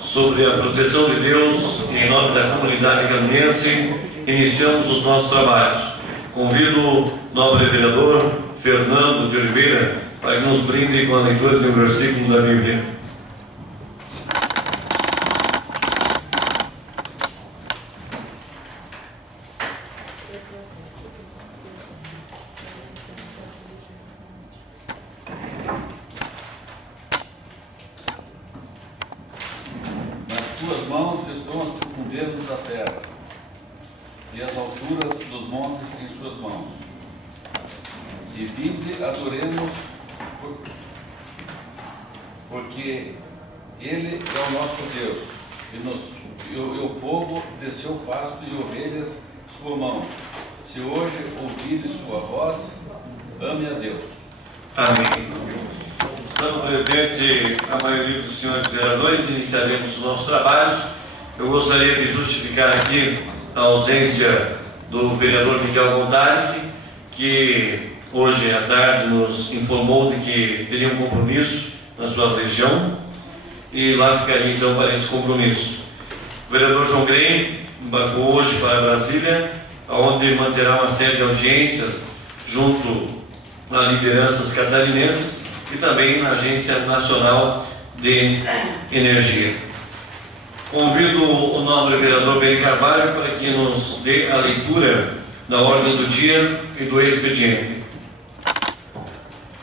sobre a proteção de Deus, e em nome da comunidade canoense, iniciamos os nossos trabalhos. Convido o nobre vereador Fernando de Oliveira para que nos brinde com a leitura de um versículo da Bíblia. Tuas mãos estão as profundezas da terra, e as alturas dos montes em suas mãos. E vinde, adoremos, porque Ele é o nosso Deus, e o povo de seu pasto e ovelhas sua mão. Se hoje ouvires sua voz, ame a Deus. Amém. Estando presente a maioria dos senhores vereadores, iniciaremos os nossos trabalhos. Eu gostaria de justificar aqui a ausência do vereador Miguel Gontaric, que hoje à tarde nos informou de que teria um compromisso na sua região e lá ficaria então para esse compromisso. O vereador João Grey embarcou hoje para Brasília, onde manterá uma série de audiências junto a lideranças catarinenses e também na Agência Nacional de Energia. Convido o nobre vereador Beni Carvalho para que nos dê a leitura da ordem do dia e do expediente.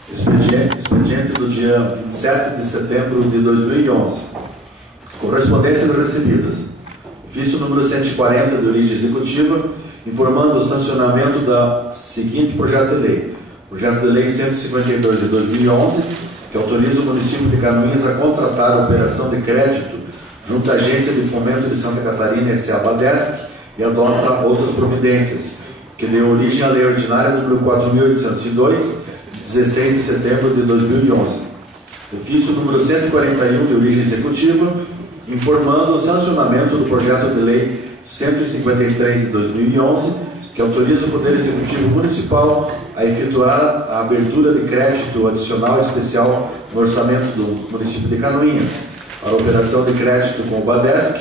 Expediente do dia 27 de setembro de 2011. Correspondências recebidas. Ofício número 140 de origem executiva, informando o sancionamento da seguinte projeto de lei. Projeto de Lei 152 de 2011, que autoriza o município de Canoinhas a contratar a operação de crédito junto à Agência de Fomento de Santa Catarina, S.A. Badesc, e adota outras providências, que deu origem à Lei Ordinária número 4.802, de 16 de setembro de 2011. Ofício número 141 de origem executiva, informando o sancionamento do projeto de Lei 153 de 2011, que autoriza o Poder Executivo Municipal a efetuar a abertura de crédito adicional especial no orçamento do município de Canoinhas, para a operação de crédito com o Badesc,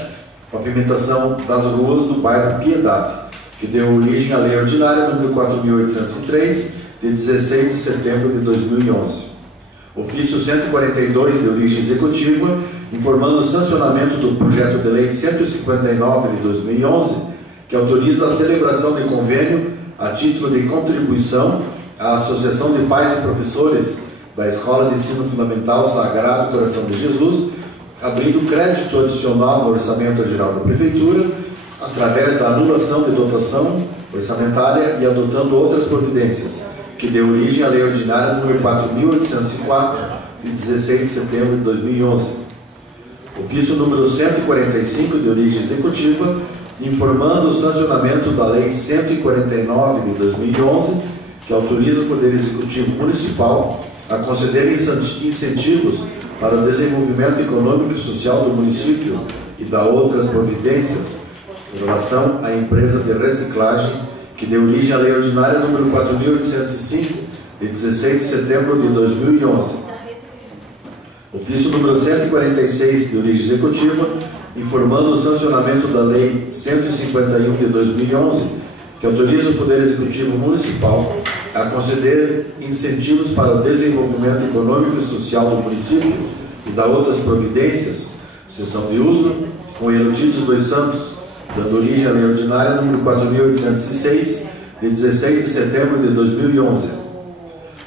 pavimentação das ruas do bairro Piedade, que deu origem à Lei Ordinária número 4.803, de 16 de setembro de 2011. Ofício 142 de origem executiva, informando o sancionamento do projeto de Lei 159 de 2011, que autoriza a celebração de convênio a título de contribuição à Associação de Pais e Professores da Escola de Ensino Fundamental Sagrado Coração de Jesus, abrindo crédito adicional no orçamento geral da Prefeitura, através da anulação de dotação orçamentária e adotando outras providências, que deu origem à Lei Ordinária número 4.804, de 16 de setembro de 2011. Ofício número 145 de origem executiva, informando o sancionamento da Lei 149 de 2011, que autoriza o Poder Executivo Municipal a conceder incentivos para o desenvolvimento econômico e social do município e da outras providências em relação à empresa de reciclagem, que deu origem à Lei Ordinária número 4.805, de 16 de setembro de 2011. Ofício número 146 de origem executiva, informando o sancionamento da Lei 151 de 2011, que autoriza o Poder Executivo Municipal a conceder incentivos para o desenvolvimento econômico e social do município e da outras providências, seção de uso, com Erutídios dos Santos, dando origem à Lei Ordinária número 4.806, de 16 de setembro de 2011.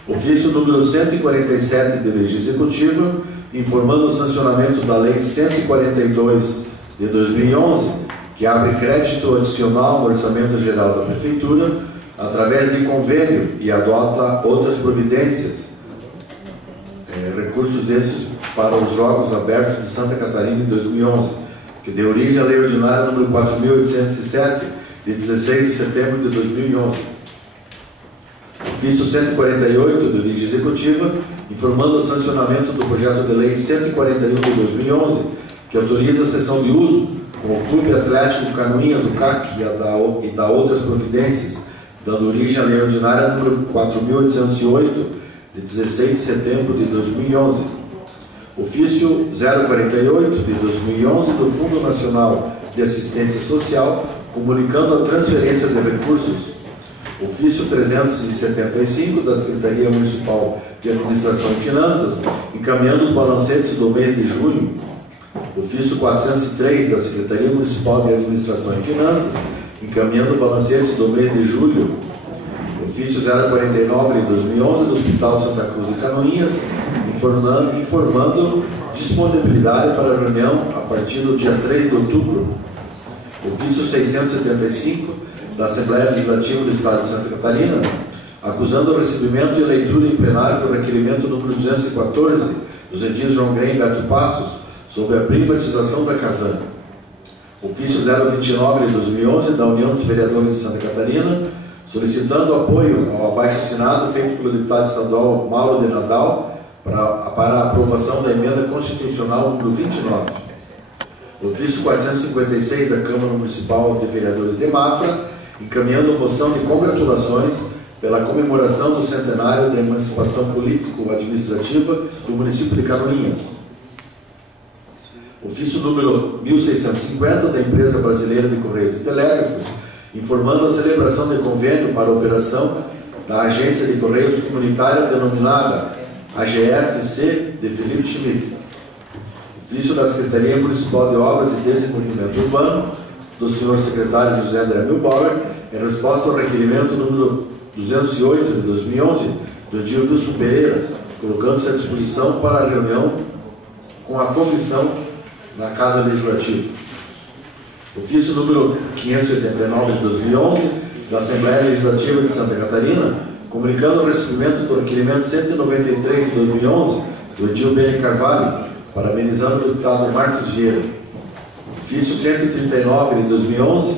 Ofício número 147 de origem executiva, informando o sancionamento da Lei 142 de 2011, que abre crédito adicional no Orçamento Geral da Prefeitura, através de convênio e adota outras providências, recursos esses para os Jogos Abertos de Santa Catarina em 2011, que deu origem à Lei Ordinária número 4.807, de 16 de setembro de 2011. Ofício 148 de origem executiva, informando o sancionamento do projeto de Lei 141 de 2011, que autoriza a cessão de uso com o Clube Atlético Canoinhas, o CAC, e da outras providências, dando origem à Lei Ordinária número 4.808, de 16 de setembro de 2011. Ofício 048 de 2011 do Fundo Nacional de Assistência Social, comunicando a transferência de recursos. Ofício 375 da Secretaria Municipal de Administração e Finanças, encaminhando os balancetes do mês de junho. Ofício 403 da Secretaria Municipal de Administração e Finanças, encaminhando balancetes do mês de julho. Ofício 049 de 2011 do Hospital Santa Cruz de Canoinhas, informando disponibilidade para a reunião a partir do dia 3 de outubro. Ofício 675 da Assembleia Legislativa do Estado de Santa Catarina, acusando o recebimento e leitura em plenário do requerimento número 214 dos edis João Grem e Beto Passos sobre a privatização da Casan. Ofício 029 de 2011 da União dos Vereadores de Santa Catarina, solicitando apoio ao abaixo-assinado feito pelo deputado estadual Mauro de Nadal para a aprovação da emenda constitucional número 29. Ofício 456 da Câmara Municipal de Vereadores de Mafra, encaminhando moção de congratulações pela comemoração do centenário da emancipação político-administrativa do município de Canoinhas. Ofício número 1650 da Empresa Brasileira de Correios e Telégrafos, informando a celebração de convênio para a operação da Agência de Correios Comunitária denominada AGFC de Felipe Schmidt. Ofício da Secretaria Municipal de Obras e Desenvolvimento Urbano, do senhor secretário José André Milbauer, em resposta ao requerimento número 208 de 2011 do Edil Wilson Pereira, colocando-se à disposição para a reunião com a comissão na Casa Legislativa. Ofício número 589 de 2011 da Assembleia Legislativa de Santa Catarina, comunicando o recebimento do requerimento 193 de 2011 do Edil Beni Carvalho, parabenizando o deputado Marcos Vieira. Ofício 139 de 2011,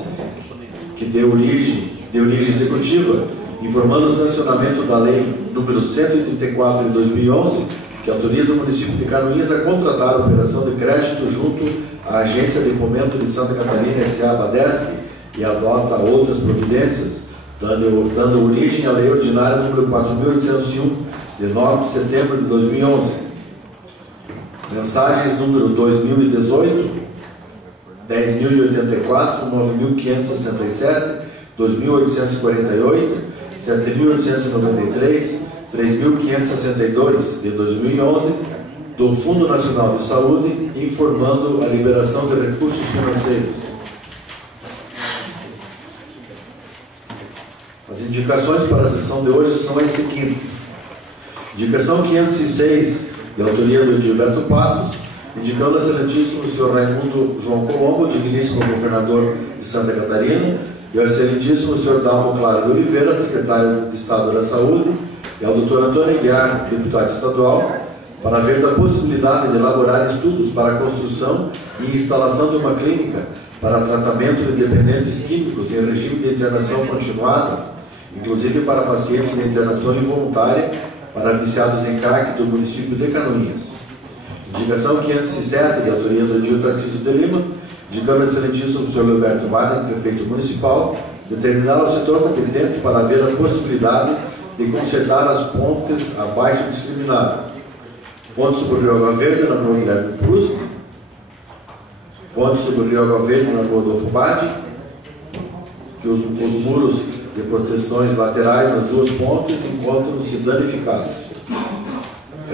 que deu origem executiva, informando o sancionamento da lei número 134 de 2011, que autoriza o município de Canoinhas a contratar a operação de crédito junto à Agência de Fomento de Santa Catarina S.A. Badesc e adota outras providências, dando origem à lei ordinária número 4.801, de 9 de setembro de 2011. Mensagens número 2018, 10.084, 9.567, 2.848, 7.893, 3.562 de 2011 do Fundo Nacional de Saúde, informando a liberação de recursos financeiros. As indicações para a sessão de hoje são as seguintes. Indicação 506, de autoria do Gilberto Passos, indicando ao excelentíssimo senhor Raimundo João Colombo, digníssimo governador de Santa Catarina, e ao excelentíssimo senhor Dalmo Claro de Oliveira, secretário de Estado da Saúde, e ao doutor Antônio Aguiar, deputado estadual, para ver da possibilidade de elaborar estudos para a construção e instalação de uma clínica para tratamento de dependentes químicos em regime de internação continuada, inclusive para pacientes de internação involuntária para viciados em crack do município de Canoinhas. Indicação 507, de autoria do Edil Tarcísio de Lima, indicando ao excelentíssimo senhor Gilberto Wagner, prefeito municipal, determinar ao setor competente para ver a possibilidade de consertar as pontes abaixo discriminada. Ponte sobre o Rio Água Verde, na rua Guilherme Proust, ponte sobre o Rio Água Verde, na rua Adolfo Bade, que os muros de proteções laterais nas duas pontes encontram-se danificados.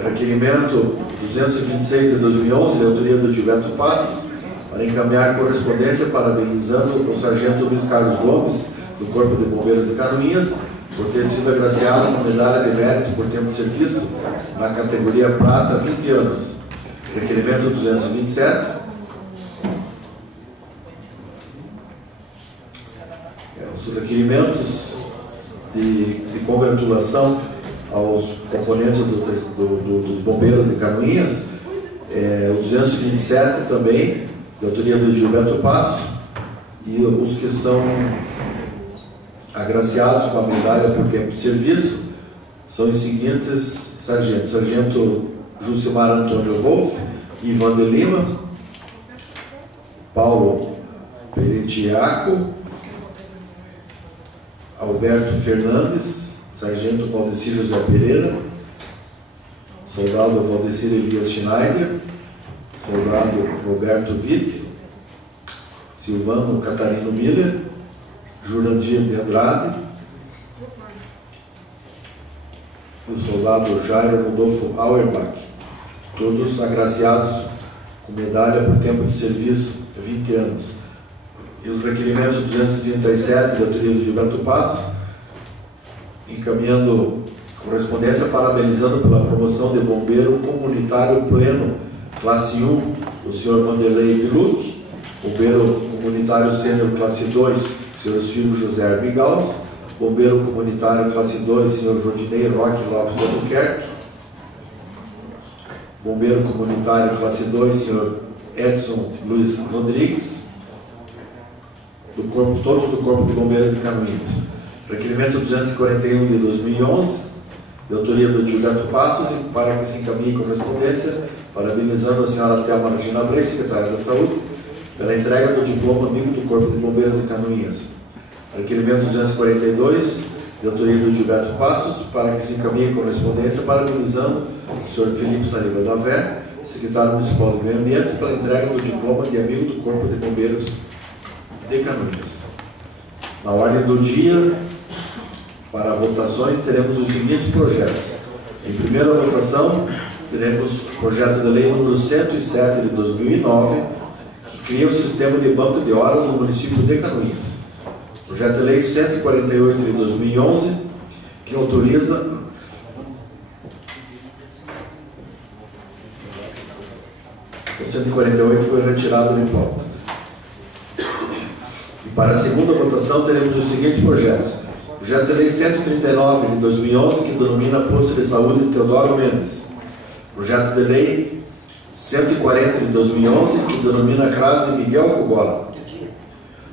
Requerimento 226 de 2011, de autoria do Gilberto Passos, para encaminhar correspondência parabenizando o sargento Luiz Carlos Gomes, do Corpo de Bombeiros de Canoinhas, por ter sido agraciado com medalha de mérito por tempo de serviço na categoria prata há 20 anos. Requerimento 227. Os requerimentos de congratulação aos componentes dos bombeiros de Canoinhas, o 227 também, de autoria do Gilberto Passos, e os que são agraciados com a medalha por tempo de serviço são os seguintes sargentos: sargento Jucimar Antônio Wolff, Ivan de Lima, Paulo Peretiaco, Alberto Fernandes, sargento Valdeci José Pereira, soldado Valdecir Elias Schneider, soldado Roberto Witt, Silvano Catarino Miller, Jurandir de Andrade, e o soldado Jairo Rodolfo Auerbach, todos agraciados com medalha por tempo de serviço de 20 anos. E os requerimentos 237 da autoria do Gilberto Passos, encaminhando correspondência parabenizando pela promoção de bombeiro comunitário pleno, classe 1, o senhor Vanderlei Biluc, bombeiro comunitário sênior classe 2, o senhor Silvio José Arbigaus, bombeiro comunitário classe 2, senhor Rodinei Roque Lopes de Albuquerque, bombeiro comunitário classe 2, senhor Edson Luiz Rodrigues, todos do Corpo de Bombeiros de Canoinhas. Requerimento 241 de 2011, de autoria do Gilberto Passos, para que se encaminhe correspondência, parabenizando a senhora Thelma Regina Abreu, secretária da Saúde, pela entrega do diploma amigo do Corpo de Bombeiros de Canoinhas. Requerimento 242, de autoria do Gilberto Passos, para que se encaminhe correspondência, parabenizando o senhor Felipe Saliba da Vé, secretário municipal do Meio Ambiente, pela entrega do diploma de amigo do Corpo de Bombeiros de Canoinhas. Na ordem do dia, para votações, teremos os seguintes projetos. Em primeira votação, teremos o projeto de lei número 107 de 2009, que cria o sistema de banco de horas no município de Canoinhas. Projeto de lei 148 de 2011, que autoriza o 148 foi retirado de pauta. E para a segunda votação teremos os seguintes projetos. Projeto de lei 139 de 2011, que denomina Posto de Saúde de Teodoro Mendes. Projeto de lei 140 de 2011, que denomina CRAS de Miguel Cogola.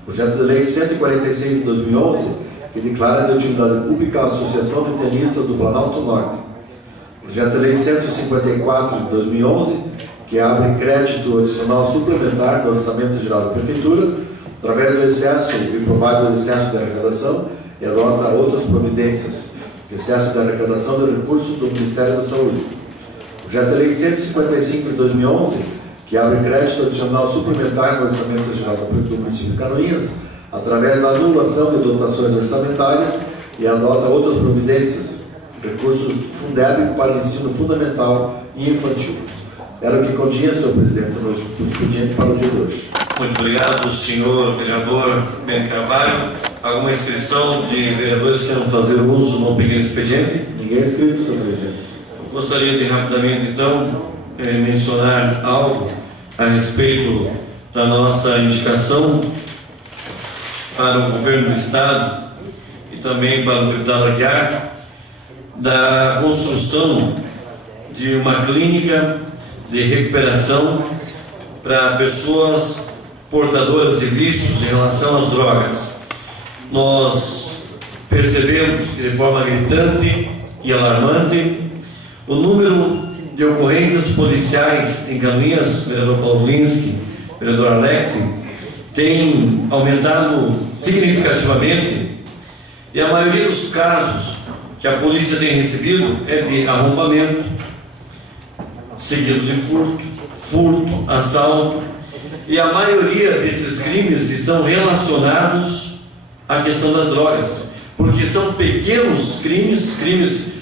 Projeto de lei 146 de 2011, que declara de utilidade pública a Associação de Tenistas do Planalto Norte. Projeto de lei 154 de 2011, que abre crédito adicional suplementar no Orçamento Geral da Prefeitura, através do excesso e provável excesso de arrecadação, e adota outras providências, excesso de arrecadação de recursos do Ministério da Saúde. Projeto de lei 155 de 2011, que abre crédito adicional suplementar no Orçamento Geral do município de Canoinhas, através da anulação de dotações orçamentárias, e adota outras providências, recursos Fundeb para ensino fundamental e infantil. Era o que continha, senhor presidente, no expediente para o dia de hoje. Muito obrigado, senhor vereador Ben Carvalho. Alguma inscrição de vereadores que queiram fazer uso no pequeno expediente? Ninguém é inscrito, senhor presidente. Gostaria de rapidamente, então, mencionar algo a respeito da nossa indicação para o governo do Estado e também para o deputado Aguiar, da construção de uma clínica de recuperação para pessoas portadoras de vícios em relação às drogas. Nós percebemos que, de forma gritante e alarmante, o número de ocorrências policiais em Canoinhas, vereador Paulo Linsky, vereador Alex, tem aumentado significativamente, e a maioria dos casos que a polícia tem recebido é de arrombamento, seguido de furto, assalto, e a maioria desses crimes estão relacionados à questão das drogas, porque são pequenos crimes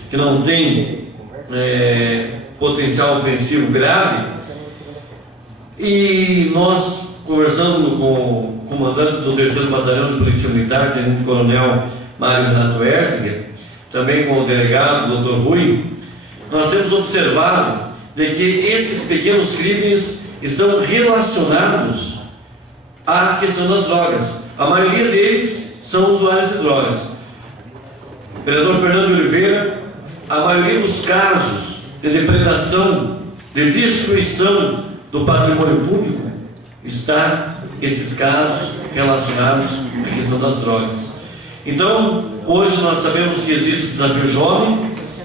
que não têm potencial ofensivo grave. E nós, conversando com o comandante do 3º Batalhão de Polícia Militar, Tenente Coronel Mário Renato Erzinger, também com o delegado, Dr. Rui, nós temos observado de que esses pequenos crimes estão relacionados à questão das drogas. A maioria deles são usuários de drogas. Vereador Fernando Oliveira, a maioria dos casos de depredação, de destruição do patrimônio público, está esses casos relacionados à questão das drogas. Então, hoje nós sabemos que existe o Desafio Jovem,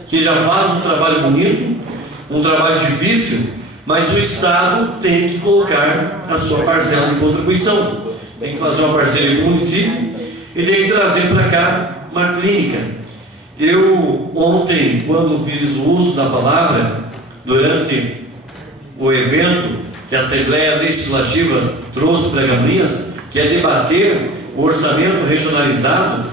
que já faz um trabalho bonito, um trabalho difícil, mas o Estado tem que colocar a sua parcela de contribuição, tem que fazer uma parceria com o município e tem que trazer para cá uma clínica. Eu ontem, quando fiz o uso da palavra, durante o evento que a Assembleia Legislativa trouxe para Campinas, que é debater o orçamento regionalizado,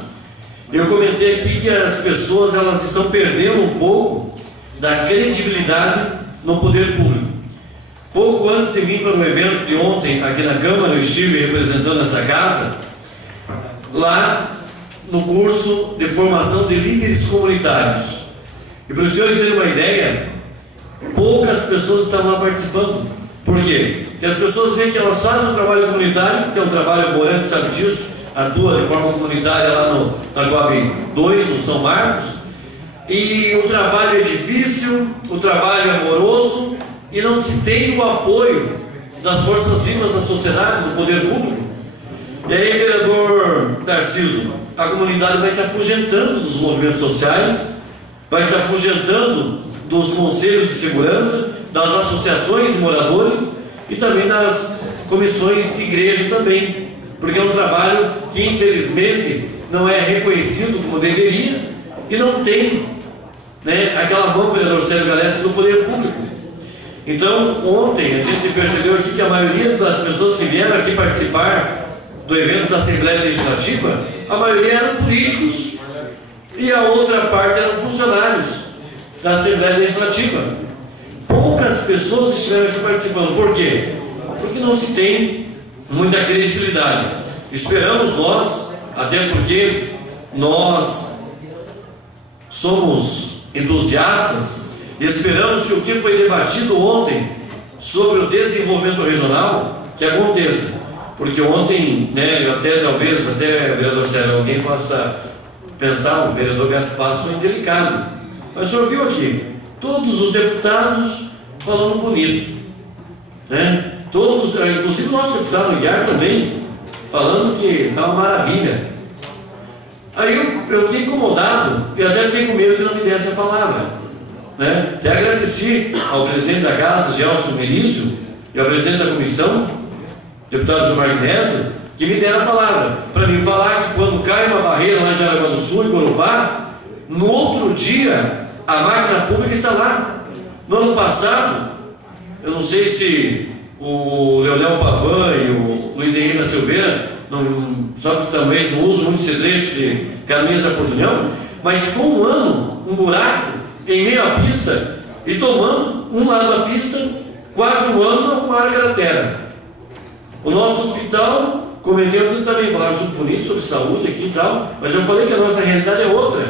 eu comentei aqui que as pessoas elas estão perdendo um pouco da credibilidade no poder público. Pouco antes de vir para o evento de ontem aqui na Câmara, eu estive representando essa casa, lá no curso de formação de líderes comunitários. E para os senhores terem uma ideia, poucas pessoas estavam lá participando. Por quê? Porque as pessoas veem que elas fazem um trabalho comunitário, que é um trabalho, o Morante sabe disso, atua de forma comunitária lá na Coab 2, no São Marcos, e o trabalho é difícil, o trabalho é moroso, e não se tem o apoio das forças vivas da sociedade, do poder público. E aí, vereador Narciso, a comunidade vai se afugentando dos movimentos sociais, vai se afugentando dos conselhos de segurança, das associações de moradores e também das comissões de igreja também, porque é um trabalho que infelizmente não é reconhecido como deveria e não tem, né, aquela mão, vereador Sérgio Galés, do poder público. Então, ontem a gente percebeu aqui que a maioria das pessoas que vieram aqui participar do evento da Assembleia Legislativa, a maioria eram políticos e a outra parte eram funcionários da Assembleia Legislativa. Poucas pessoas estiveram aqui participando. Por quê? Porque não se tem muita credibilidade. Esperamos nós, até porque nós somos entusiastas, e esperamos que o que foi debatido ontem sobre o desenvolvimento regional, que aconteça. Porque ontem, né, talvez, vereador Sérgio, alguém possa pensar, o vereador Beto Passo é indelicado. Mas o senhor viu aqui, todos os deputados falando bonito, né? Todos, inclusive o nosso deputado Guiar também, falando que está uma maravilha. Aí eu fiquei incomodado e até fiquei com medo que não me desse a palavra, né? Até agradeci ao presidente da casa, Gelson Melício, e ao presidente da comissão, deputado Gilmar Guinésio, que me deram a palavra para me falar que quando cai uma barreira lá em Jaraguá do Sul, em Corupá, no outro dia a máquina pública está lá. No ano passado, eu não sei se o Leonel Pavan e o Luiz Henrique da Silveira, só que talvez não usam muito esse trecho de Caminhos a Portunhão, mas ficou um ano, um buraco em meio à pista, e tomando um lado da pista, quase um ano arrumaram a cratera. O nosso hospital, comentei ontem também, falaram sobre bonito, sobre saúde aqui e tal, mas eu falei que a nossa realidade é outra.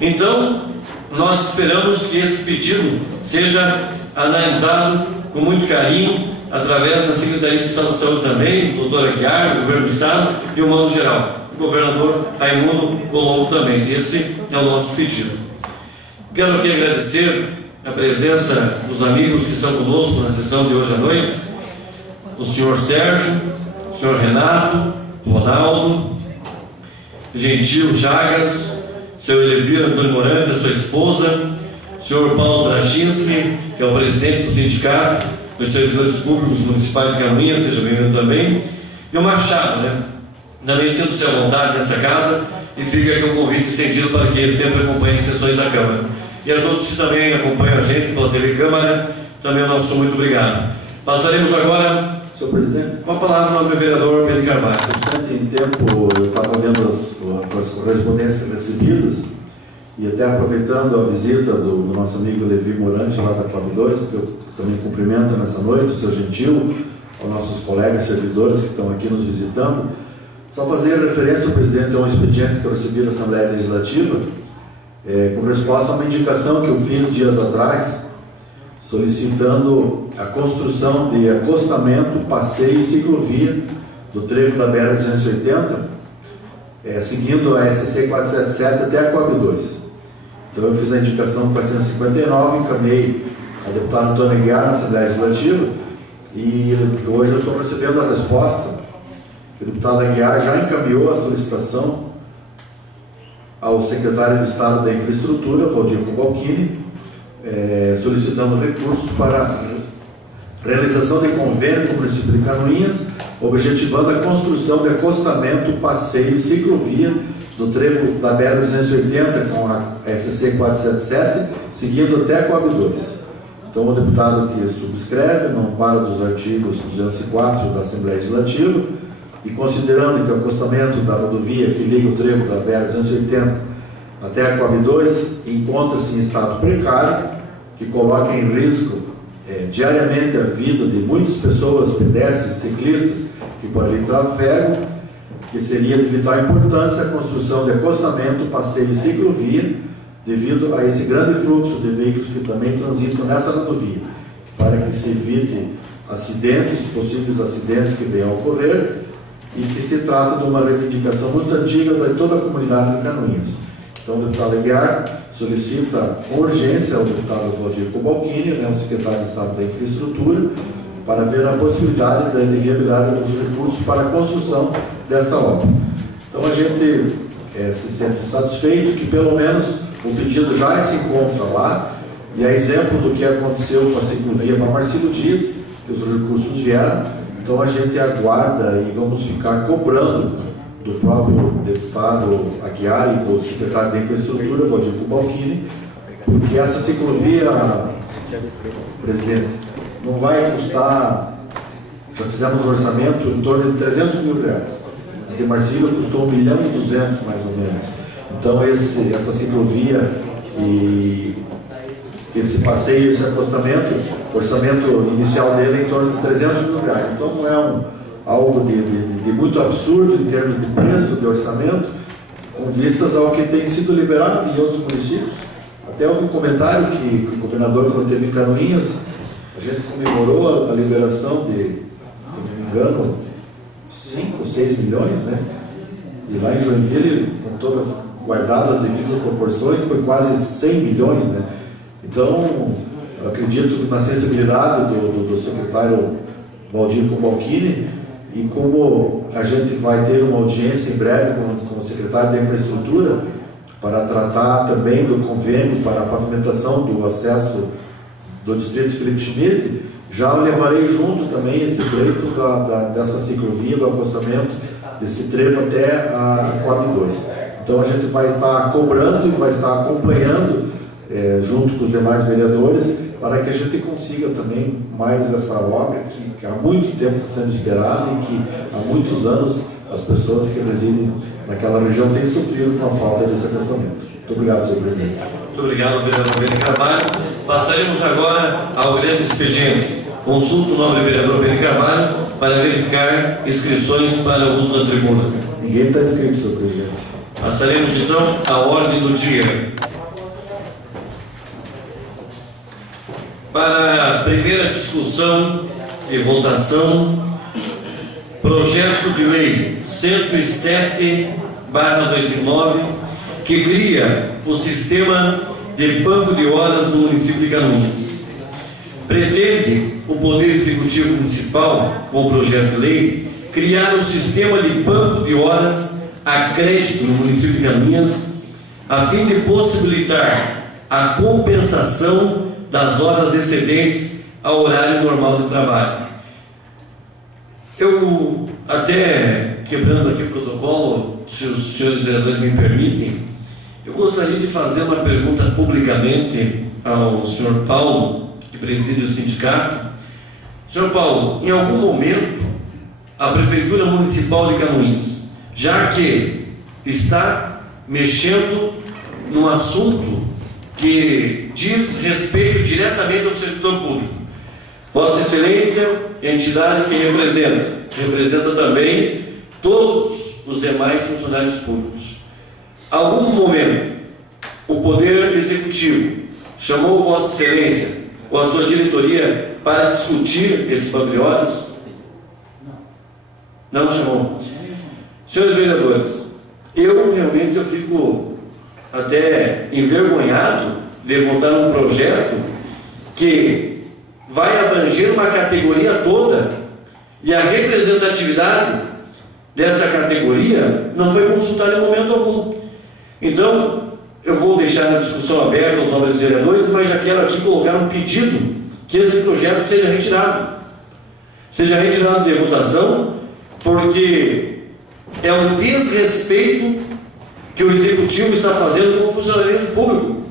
Então, nós esperamos que esse pedido seja analisado com muito carinho, através da Secretaria de Estado de Saúde também, do doutor Aguiar, do governo do Estado, de um modo geral. O governador Raimundo Colombo também. Esse é o nosso pedido. Quero aqui agradecer a presença dos amigos que estão conosco na sessão de hoje à noite, o senhor Sérgio, o senhor Renato, Ronaldo, Gentil Chagas, o senhor Elevira Antônio Morante, a sua esposa, o senhor Paulo Brachinski, que é o presidente do sindicato dos servidores públicos municipais de Campinas, seja bem-vindo também, e o Machado, né? Também sinto-se à vontade nessa casa, e fica aqui um convite estendido para que ele sempre acompanhe as sessões da Câmara. E a todos que também acompanham a gente pela TV Câmara, também o nosso muito obrigado. Passaremos agora, senhor presidente, com a palavra ao meu vereador Pedro Carvalho. Em tempo, eu estava vendo as correspondências recebidas, e até aproveitando a visita do nosso amigo Levi Morante, lá da Coab 2, que eu também cumprimento nessa noite, o seu Gentil, aos nossos colegas servidores que estão aqui nos visitando, só fazer referência, presidente, a um expediente que eu recebi da Assembleia Legislativa, com resposta a uma indicação que eu fiz dias atrás, solicitando a construção de acostamento, passeio e ciclovia do trevo da BR-280, seguindo a SC 477 até a Coab 2. Então eu fiz a indicação 459, encaminhei a deputada Antônia Guiar na Assembleia Legislativa, e hoje eu estou recebendo a resposta. O deputado Aguiar já encaminhou a solicitação ao secretário de Estado da Infraestrutura, Valdir Cobalcini, solicitando recursos para realização de convênio com o município de Canoinhas, objetivando a construção de acostamento, passeio e ciclovia do trevo da BR-280 com a SC 477, seguindo até a Coab 2. Então, o deputado que subscreve no amparo dos artigos 204 da Assembleia Legislativa e considerando que o acostamento da rodovia que liga o trevo da BR-280 até a Coab 2 encontra-se em estado precário, que coloca em risco diariamente a vida de muitas pessoas, pedestres, ciclistas que por ali trafegam, que seria de vital importância a construção de acostamento, passeio e ciclovia, devido a esse grande fluxo de veículos que também transitam nessa rodovia, para que se evite acidentes, possíveis acidentes que venham a ocorrer, e que se trata de uma reivindicação muito antiga de toda a comunidade de Canoinhas. Então, o deputado Aguiar solicita com urgência ao deputado Valdir Cobalcini, o secretário de Estado da Infraestrutura, para ver a possibilidade de viabilidade dos recursos para a construção dessa obra. Então, a gente se sente satisfeito que, pelo menos, o pedido já se encontra lá, e é exemplo do que aconteceu com a ciclovia para Marcílio Dias, que os recursos vieram. Então, a gente aguarda e vamos ficar cobrando do próprio deputado Aguiar e do secretário da Infraestrutura, Valdir Cobalcini, porque essa ciclovia, presidente, não vai custar, já fizemos um orçamento em torno de R$300 mil. A de Marcílio custou R$1,2 milhão, mais ou menos. Então, essa ciclovia e esse passeio, esse acostamento, o orçamento inicial dele é em torno de R$300 mil. Então, não é algo de muito absurdo em termos de preço, de orçamento, com vistas ao que tem sido liberado em outros municípios. Até houve um comentário que o governador, quando teve em Canoinhas, a gente comemorou a liberação de, se não me engano, 5 ou 6 milhões, né? E lá em Joinville, com todas guardadas as devidas proporções, foi quase 100 milhões, né? Então, eu acredito na sensibilidade do secretário Valdir Cobalcini, e como a gente vai ter uma audiência em breve com o secretário da Infraestrutura para tratar também do convênio para a pavimentação do acesso do distrito Felipe Schmidt, já levarei junto também esse pleito dessa ciclovia, do acostamento desse trevo até a Coab 2. Então a gente vai estar cobrando e vai estar acompanhando junto com os demais vereadores para que a gente consiga também mais essa obra que há muito tempo está sendo esperada e que há muitos anos as pessoas que residem naquela região têm sofrido com a falta desse acostamento. Muito obrigado, senhor presidente. Muito obrigado, vereador Beni Carvalho. Passaremos agora ao grande expediente. Consulta o nobre vereador Beni Carvalho para verificar inscrições para o uso da tribuna. Ninguém está inscrito, senhor presidente. Passaremos então à ordem do dia. Para a primeira discussão e votação, projeto de lei 107/2009, que cria o sistema de banco de horas no município de Canoinhas. Pretende o Poder Executivo Municipal, com o projeto de lei, criar um sistema de banco de horas a crédito no município de Canoinhas, a fim de possibilitar a compensação das horas excedentes ao horário normal de trabalho. Eu, até quebrando aqui o protocolo, se os senhores vereadores me permitem, eu gostaria de fazer uma pergunta publicamente ao senhor Paulo, que preside o sindicato. Senhor Paulo, em algum momento, a Prefeitura Municipal de Canoinhas, já que está mexendo num assunto que diz respeito diretamente ao servidor público, Vossa Excelência, a entidade que representa também todos os demais funcionários públicos. Algum momento, o Poder Executivo chamou Vossa Excelência ou a sua diretoria para discutir esse banco de horas? Não chamou. Senhores vereadores, eu realmente fico até envergonhado de votar um projeto que vai abranger uma categoria toda e a representatividade dessa categoria não foi consultada em momento algum. Então, eu vou deixar a discussão aberta aos nobres vereadores, mas já quero aqui colocar um pedido que esse projeto seja retirado. Seja retirado de votação, porque é um desrespeito que o Executivo está fazendo com o funcionalismo público.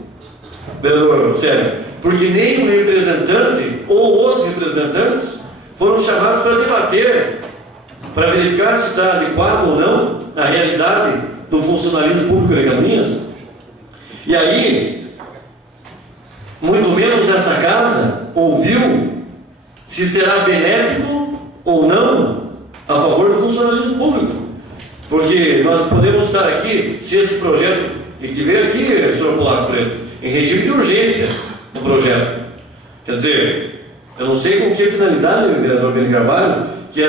Vereador, sério, porque nem o representante ou os representantes foram chamados para debater, para verificar se está adequado ou não a realidade do funcionalismo público de Canoinhas. E aí, muito menos essa casa ouviu se será benéfico ou não a favor do funcionalismo público. Porque nós podemos estar aqui, se esse projeto, e que veio aqui, senhor Polaco Freire, em regime de urgência no projeto. Quer dizer, eu não sei com que finalidade, vereador Beni Carvalho, que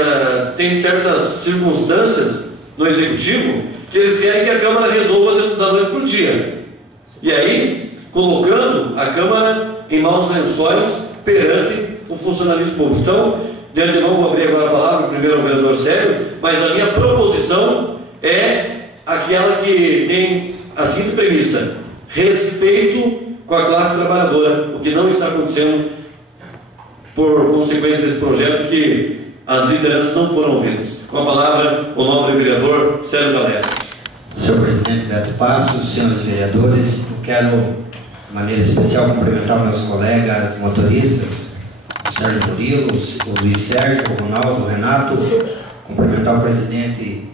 tem certas circunstâncias no Executivo que eles querem que a Câmara resolva da noite para o dia. E aí, colocando a Câmara em maus lençóis perante o funcionalismo público. Então, de antemão, vou abrir agora a palavra, primeiro ao vereador Célio, mas a minha proposição é aquela que tem a seguinte premissa: respeito com a classe trabalhadora, o que não está acontecendo por consequência desse projeto, que as lideranças não foram ouvidas. Com a palavra, o nobre vereador Célio Galés. Senhor presidente Beto Passos, senhores vereadores, eu quero, de maneira especial, cumprimentar meus colegas motoristas, o Sérgio Murilo, o Luiz Sérgio, o Ronaldo, o Renato, cumprimentar o presidente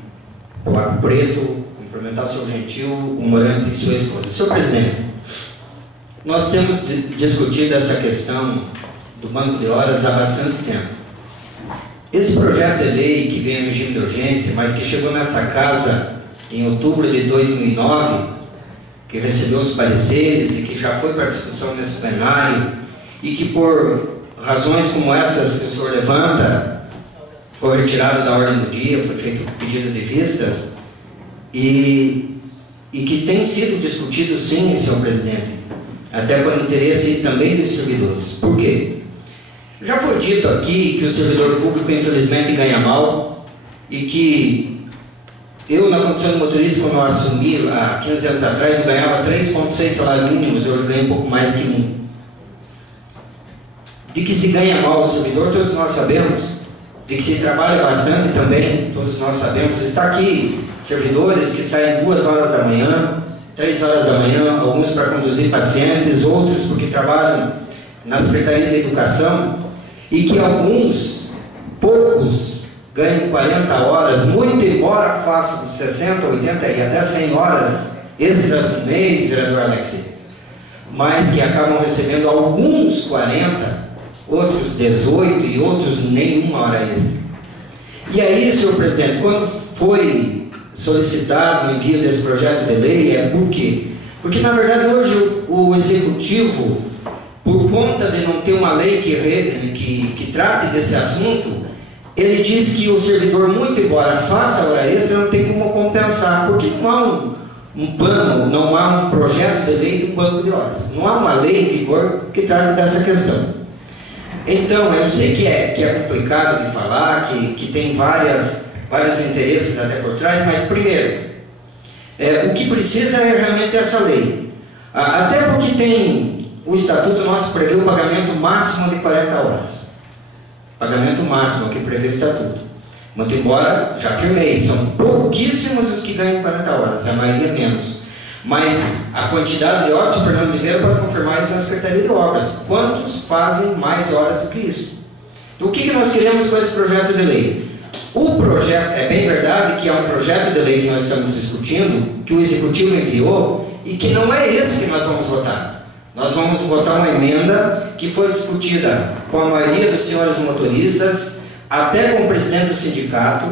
Polaco Preto, cumprimentar o seu Gentil, o Morante e sua esposa. Senhor presidente, nós temos discutido essa questão do banco de horas há bastante tempo. Esse projeto de lei que veio em regime de urgência, mas que chegou nessa casa em outubro de 2009, que recebeu os pareceres e que já foi para discussão nesse plenário, e que por razões como essas que o senhor levanta, foi retirado da ordem do dia, foi feito pedido de vistas, e que tem sido discutido sim, senhor presidente, até por interesse também dos servidores. Por quê? Já foi dito aqui que o servidor público infelizmente ganha mal, e que eu, na condição de motorista, quando eu assumi há 15 anos atrás, eu ganhava 3,6 salários mínimos, hoje eu ganho um pouco mais que 1. De que se ganha mal o servidor, todos nós sabemos. De que se trabalha bastante também, todos nós sabemos. Está aqui servidores que saem 2 horas da manhã, 3 horas da manhã, alguns para conduzir pacientes, outros porque trabalham na Secretaria de Educação, e que alguns, poucos, ganham 40 horas, muito embora façam 60, 80 e até 100 horas extras no mês, vereador Alexi, mas que acabam recebendo alguns 40, outros 18 e outros nenhuma hora extra. E aí, senhor presidente, quando foi solicitado o envio desse projeto de lei, é por quê? Porque, na verdade, hoje o Executivo, por conta de não ter uma lei que trate desse assunto, ele diz que o servidor, muito embora faça hora extra, não tem como compensar, porque não há um plano, não há um projeto de lei do banco de horas. Não há uma lei em vigor que trate dessa questão. Então, eu sei que é complicado de falar, que tem vários interesses até por trás, mas primeiro, o que precisa é realmente essa lei. Até porque o Estatuto nosso prevê o pagamento máximo de 40 horas. Pagamento máximo que prevê o Estatuto. Muito embora, já afirmei, são pouquíssimos os que ganham 40 horas, a maioria menos. Mas a quantidade de horas, o Fernando Oliveira pode confirmar isso na Secretaria de Obras. Quantos fazem mais horas do que isso? Então, o que nós queremos com esse projeto de lei? O projeto, é bem verdade que é um projeto de lei que nós estamos discutindo, que o Executivo enviou, e que não é esse que nós vamos votar. Nós vamos votar uma emenda que foi discutida com a maioria dos senhores motoristas, até com o presidente do sindicato,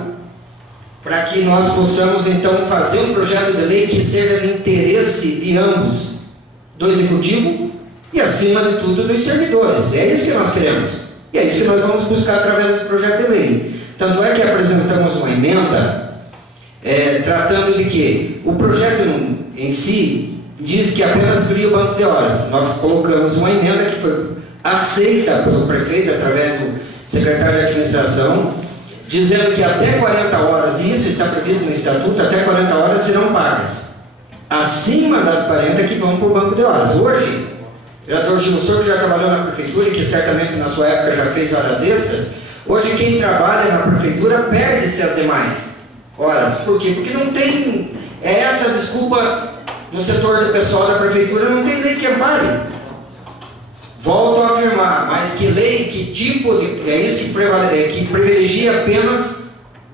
para que nós possamos então fazer um projeto de lei que seja de interesse de ambos, do Executivo e, acima de tudo, dos servidores. É isso que nós queremos. E é isso que nós vamos buscar através desse projeto de lei. Tanto é que apresentamos uma emenda tratando de que o projeto em si diz que apenas cria o banco de horas. Nós colocamos uma emenda que foi aceita pelo prefeito através do secretário de administração, dizendo que até 40 horas, e isso está previsto no Estatuto, até 40 horas serão pagas. Acima das 40 que vão para o banco de horas. Hoje, o vereador Gil Souto, que já trabalhou na prefeitura e que certamente na sua época já fez horas extras, hoje quem trabalha na prefeitura perde-se as demais horas. Por quê? Porque não tem... É essa a desculpa do setor do pessoal da prefeitura, não tem lei que ampare. volto a afirmar, mas que lei, que tipo de... É isso que privilegia apenas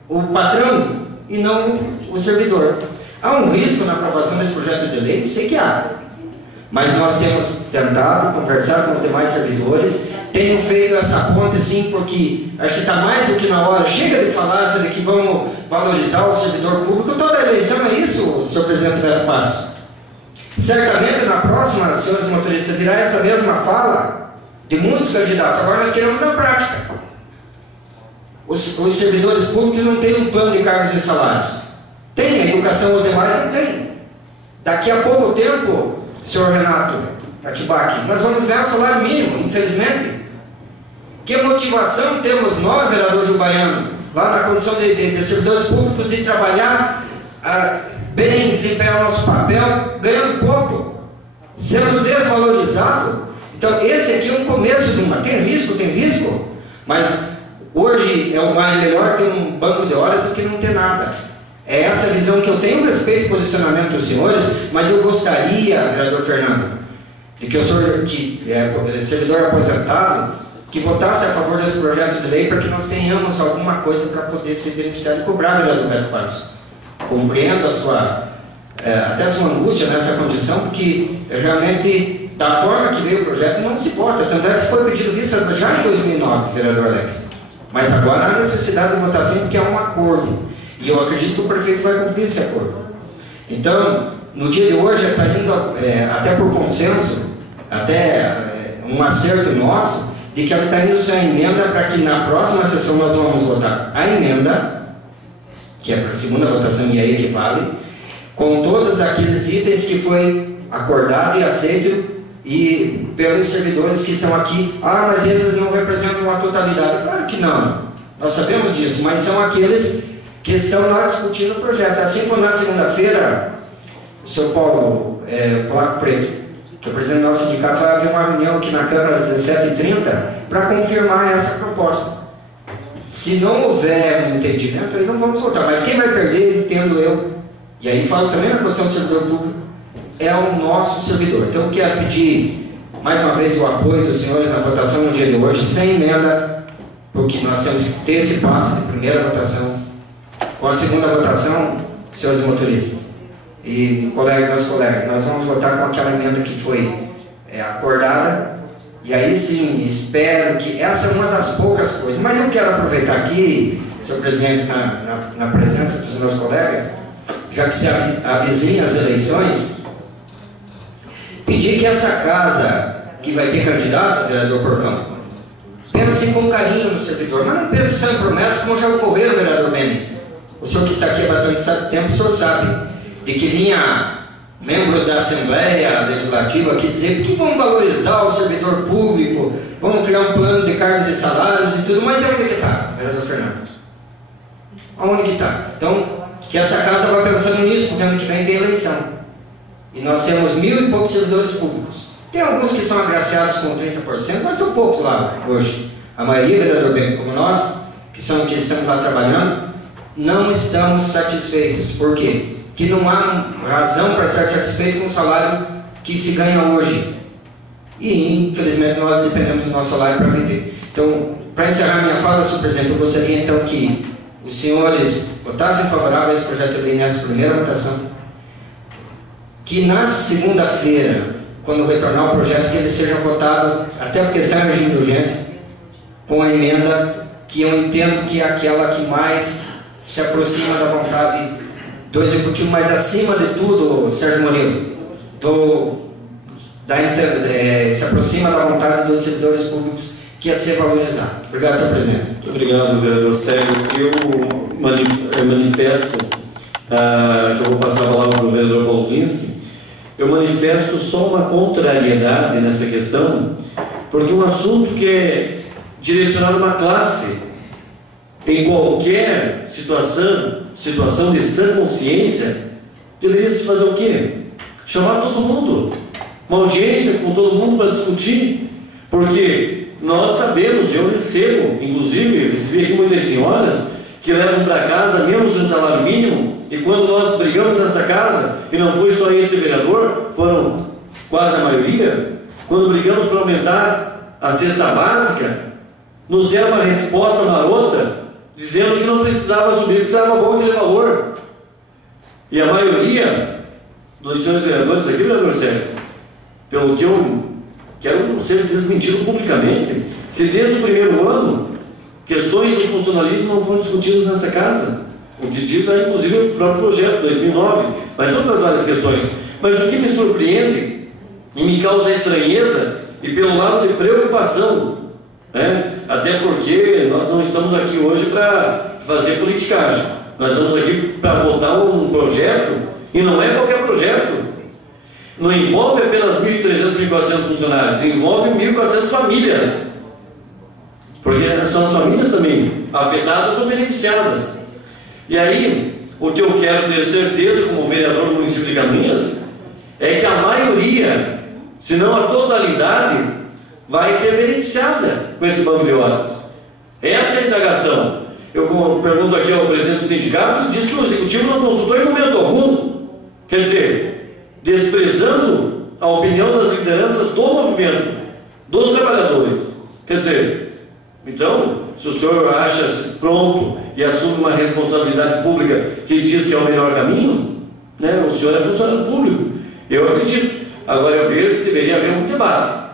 o patrão e não o servidor. Há um risco na aprovação desse projeto de lei? Sei que há. Mas nós temos tentado conversar com os demais servidores. Tenho feito essa ponte, sim, porque acho que está mais do que na hora. Chega de falácia de que vamos valorizar o servidor público. Toda eleição é isso, senhor presidente Beto Passos. Certamente na próxima, senhores motoristas, virá essa mesma fala de muitos candidatos. Agora nós queremos na prática. Os servidores públicos não têm um plano de cargos e salários. Tem a educação, os demais não têm. Daqui a pouco tempo, senhor Renato Atibaque, nós vamos ganhar o salário mínimo, infelizmente. Que motivação temos nós, vereador Jubaiano, lá na condição de servidores públicos, de trabalhar bem, desempenhar o nosso papel, ganhando pouco, sendo desvalorizado? Então esse aqui é um começo de uma... Tem risco, mas hoje é melhor ter um banco de horas do que não ter nada. É essa a visão que eu tenho. Respeito o posicionamento dos senhores, mas eu gostaria, vereador Fernando, de que o senhor, que é servidor aposentado, que votasse a favor desse projeto de lei para que nós tenhamos alguma coisa para poder se beneficiar e cobrar, vereador Beto Passos. Compreendo até a sua angústia nessa condição, porque realmente, da forma que veio o projeto, não se vota. Tanto é que foi pedido vista já em 2009, vereador Alex. Mas agora há necessidade de votação porque é um acordo. E eu acredito que o prefeito vai cumprir esse acordo. Então, no dia de hoje, está indo até por consenso, até um acerto nosso, de que ela está indo sem emenda para que na próxima sessão nós vamos votar a emenda, que é para a segunda votação e aí equivale, com todos aqueles itens que foi acordado e aceito e pelos servidores que estão aqui. Ah, mas eles não representam a totalidade. Claro que não, nós sabemos disso, mas são aqueles que estão lá discutindo o projeto. Assim como na segunda-feira, o senhor Paulo Placo Preto, que é o presidente do nosso sindicato, vai haver uma reunião aqui na Câmara às 17h30 para confirmar essa proposta. Se não houver um entendimento, aí não vamos votar. Mas quem vai perder, entendo eu, e aí falo também na posição do servidor público, é o nosso servidor. Então eu quero pedir mais uma vez o apoio dos senhores na votação no dia de hoje, sem emenda, porque nós temos que ter esse passo de primeira votação. Com a segunda votação, senhores motoristas e meus colegas, nós vamos votar com aquela emenda que foi acordada. E aí sim, espero que essa é uma das poucas coisas. Mas eu quero aproveitar aqui, senhor presidente, na presença dos meus colegas, já que se avizinha as eleições, pedir que essa casa que vai ter candidatos, vereador Porcão, pense com carinho no servidor, mas não pense só em promessas como já ocorreram, vereador Beni. O senhor que está aqui há bastante tempo, o senhor sabe de que vinha membros da Assembleia Legislativa aqui dizer que vamos valorizar o servidor público, vamos criar um plano de cargos e salários e tudo, mas onde que está, vereador Fernando? Aonde que está? Então, que essa casa vai pensando nisso, porque ano que vem tem eleição. E nós temos 1.000 e poucos servidores públicos. Tem alguns que são agraciados com 30%, mas são poucos lá hoje. A maioria, vereador Beco, como nós, que estamos lá trabalhando, não estamos satisfeitos. Por quê? Que não há razão para estar satisfeito com o salário que se ganha hoje. E, infelizmente, nós dependemos do nosso salário para viver. Então, para encerrar minha fala, senhor presidente, eu gostaria então que os senhores votassem favorável a esse projeto de lei nessa primeira votação. Que na segunda-feira, quando retornar o projeto, que ele seja votado, até porque está em regime de urgência, com a emenda que eu entendo que é aquela que mais se aproxima da vontade do Executivo, mas acima de tudo, Sérgio Murilo, se aproxima da vontade dos servidores públicos, que é ser valorizado. Obrigado, senhor presidente. Muito obrigado, vereador Sérgio. Eu manifesto, já vou passar a palavra para o vereador Paulo Linski, eu manifesto só uma contrariedade nessa questão, porque um assunto que é direcionado a uma classe, em qualquer situação de sã consciência, deveria se fazer o quê? Chamar todo mundo, uma audiência com todo mundo para discutir, porque nós sabemos, eu recebo, inclusive, recebi aqui muitas senhoras que levam para casa menos de um salário mínimo, e quando nós brigamos nessa casa, e não foi só esse vereador, foram quase a maioria, quando brigamos para aumentar a cesta básica, nos deram uma resposta marota, dizendo que não precisava subir, porque estava bom aquele valor. E a maioria dos senhores vereadores aqui, vereador Sérgio, pelo que eu quero ser desmentido publicamente, se desde o primeiro ano, questões do funcionalismo não foram discutidas nessa casa, o que diz aí, inclusive, o próprio projeto, 2009, mas outras várias questões. Mas o que me surpreende e me causa estranheza, e pelo lado de preocupação, né? Até porque nós não estamos aqui hoje para fazer politicagem, nós estamos aqui para votar um projeto, e não é qualquer projeto. Não envolve apenas 1.300, 1.400 funcionários, envolve 1.400 famílias, porque são as famílias também afetadas ou beneficiadas. E aí, o que eu quero ter certeza como vereador do município de Canoinhas é que a maioria, se não a totalidade, vai ser beneficiada com esse banco de horas. Essa é a indagação. Eu pergunto aqui ao presidente do sindicato, ele diz que o executivo não consultou em momento algum. Quer dizer, desprezando a opinião das lideranças do movimento, dos trabalhadores. Quer dizer, então, se o senhor acha pronto e assume uma responsabilidade pública que diz que é o melhor caminho, né, o senhor é funcionário público. Eu acredito. Agora eu vejo que deveria haver um debate.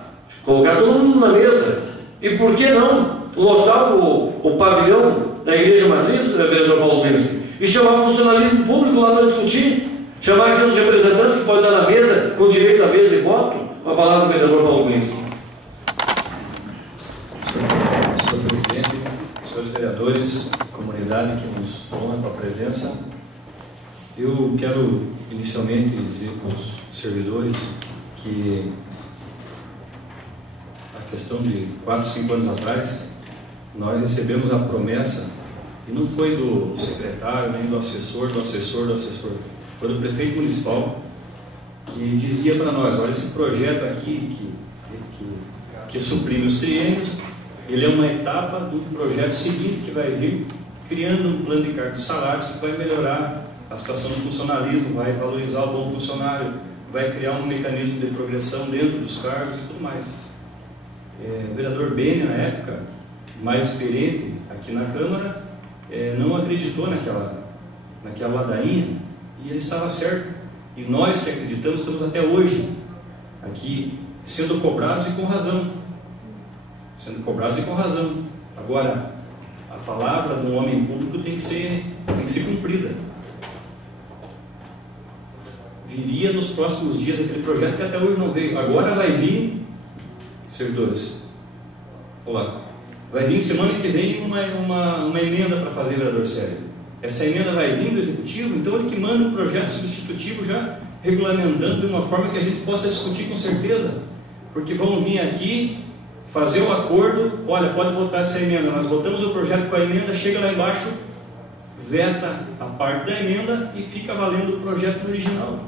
Colocar todo mundo na mesa. E por que não lotar o pavilhão da Igreja Matriz, vereador Paulo Glinski, e chamar o funcionalismo público lá para discutir? Chamar aqui os representantes que podem estar na mesa com direito a vez e voto? Com a palavra do vereador Paulo Glinski. Senhor presidente, senhores vereadores, comunidade que nos honra com a presença, eu quero inicialmente dizer para os servidores que a questão de 4, 5 anos atrás, nós recebemos a promessa, e não foi do secretário, nem do assessor, foi do prefeito municipal, que dizia para nós: olha, esse projeto aqui que suprime os triênios, ele é uma etapa do projeto seguinte que vai vir, criando um plano de cargos e salários que vai melhorar a situação do funcionalismo, vai valorizar o bom funcionário, vai criar um mecanismo de progressão dentro dos cargos e tudo mais. O vereador Beni, na época, mais experiente aqui na Câmara, não acreditou naquela ladainha, e ele estava certo. E nós que acreditamos estamos até hoje aqui sendo cobrados e com razão. Agora, a palavra do homem público tem que ser cumprida. Viria nos próximos dias aquele projeto que até hoje não veio. Agora vai vir, servidores, olá, vai vir semana que vem uma emenda para fazer, vereador Sérgio. Essa emenda vai vir do executivo, então ele que manda um projeto substitutivo já regulamentando de uma forma que a gente possa discutir com certeza, porque vão vir aqui fazer o acordo, olha, pode votar essa emenda, nós votamos o projeto com a emenda, chega lá embaixo, veta a parte da emenda e fica valendo o projeto original.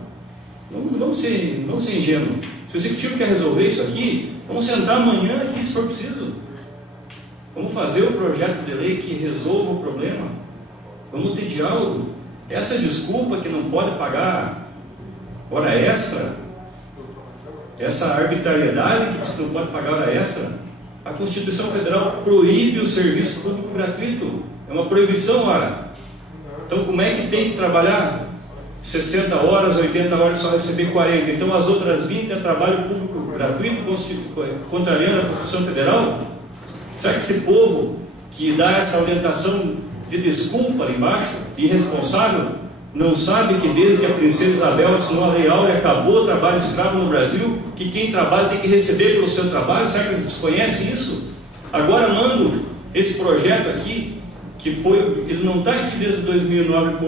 Não ser ingênuo. Se o executivo quer resolver isso aqui, vamos sentar amanhã aqui se for preciso. Vamos fazer o projeto de lei que resolva o problema. Vamos ter diálogo. Essa desculpa que não pode pagar hora extra, essa arbitrariedade que diz que não pode pagar hora extra, a Constituição Federal proíbe o serviço público gratuito. É uma proibição, ora. Então como é que tem que trabalhar 60 horas, 80 horas só receber 40? Então as outras 20 é trabalho público gratuito, contrariando a Constituição Federal? Será que esse povo que dá essa orientação de desculpa ali embaixo, irresponsável, não sabe que desde que a princesa Isabel assinou a Lei Áurea, acabou o trabalho escravo no Brasil, que quem trabalha tem que receber pelo seu trabalho? Será que eles desconhecem isso? Agora mando esse projeto aqui, que foi, ele não está aqui desde 2009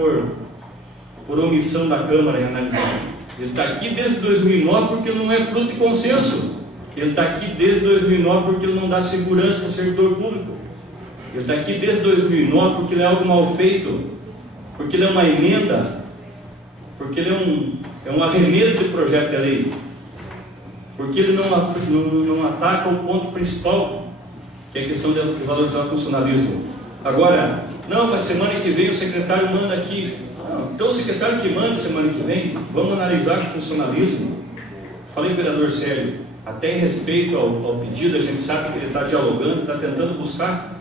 por omissão da Câmara em analisar. Ele está aqui desde 2009 porque ele não é fruto de consenso. Ele está aqui desde 2009 porque ele não dá segurança para o servidor público. Ele está aqui desde 2009 porque ele é algo mal feito, porque ele é uma emenda, porque ele é um arremedo de projeto de lei, porque ele não ataca o ponto principal, que é a questão de valorizar o funcionalismo. Agora, não, mas semana que vem o secretário manda aqui. Não, então o secretário que manda semana que vem, vamos analisar o funcionalismo. Falei, vereador Sérgio, até em respeito ao pedido, a gente sabe que ele está dialogando, está tentando buscar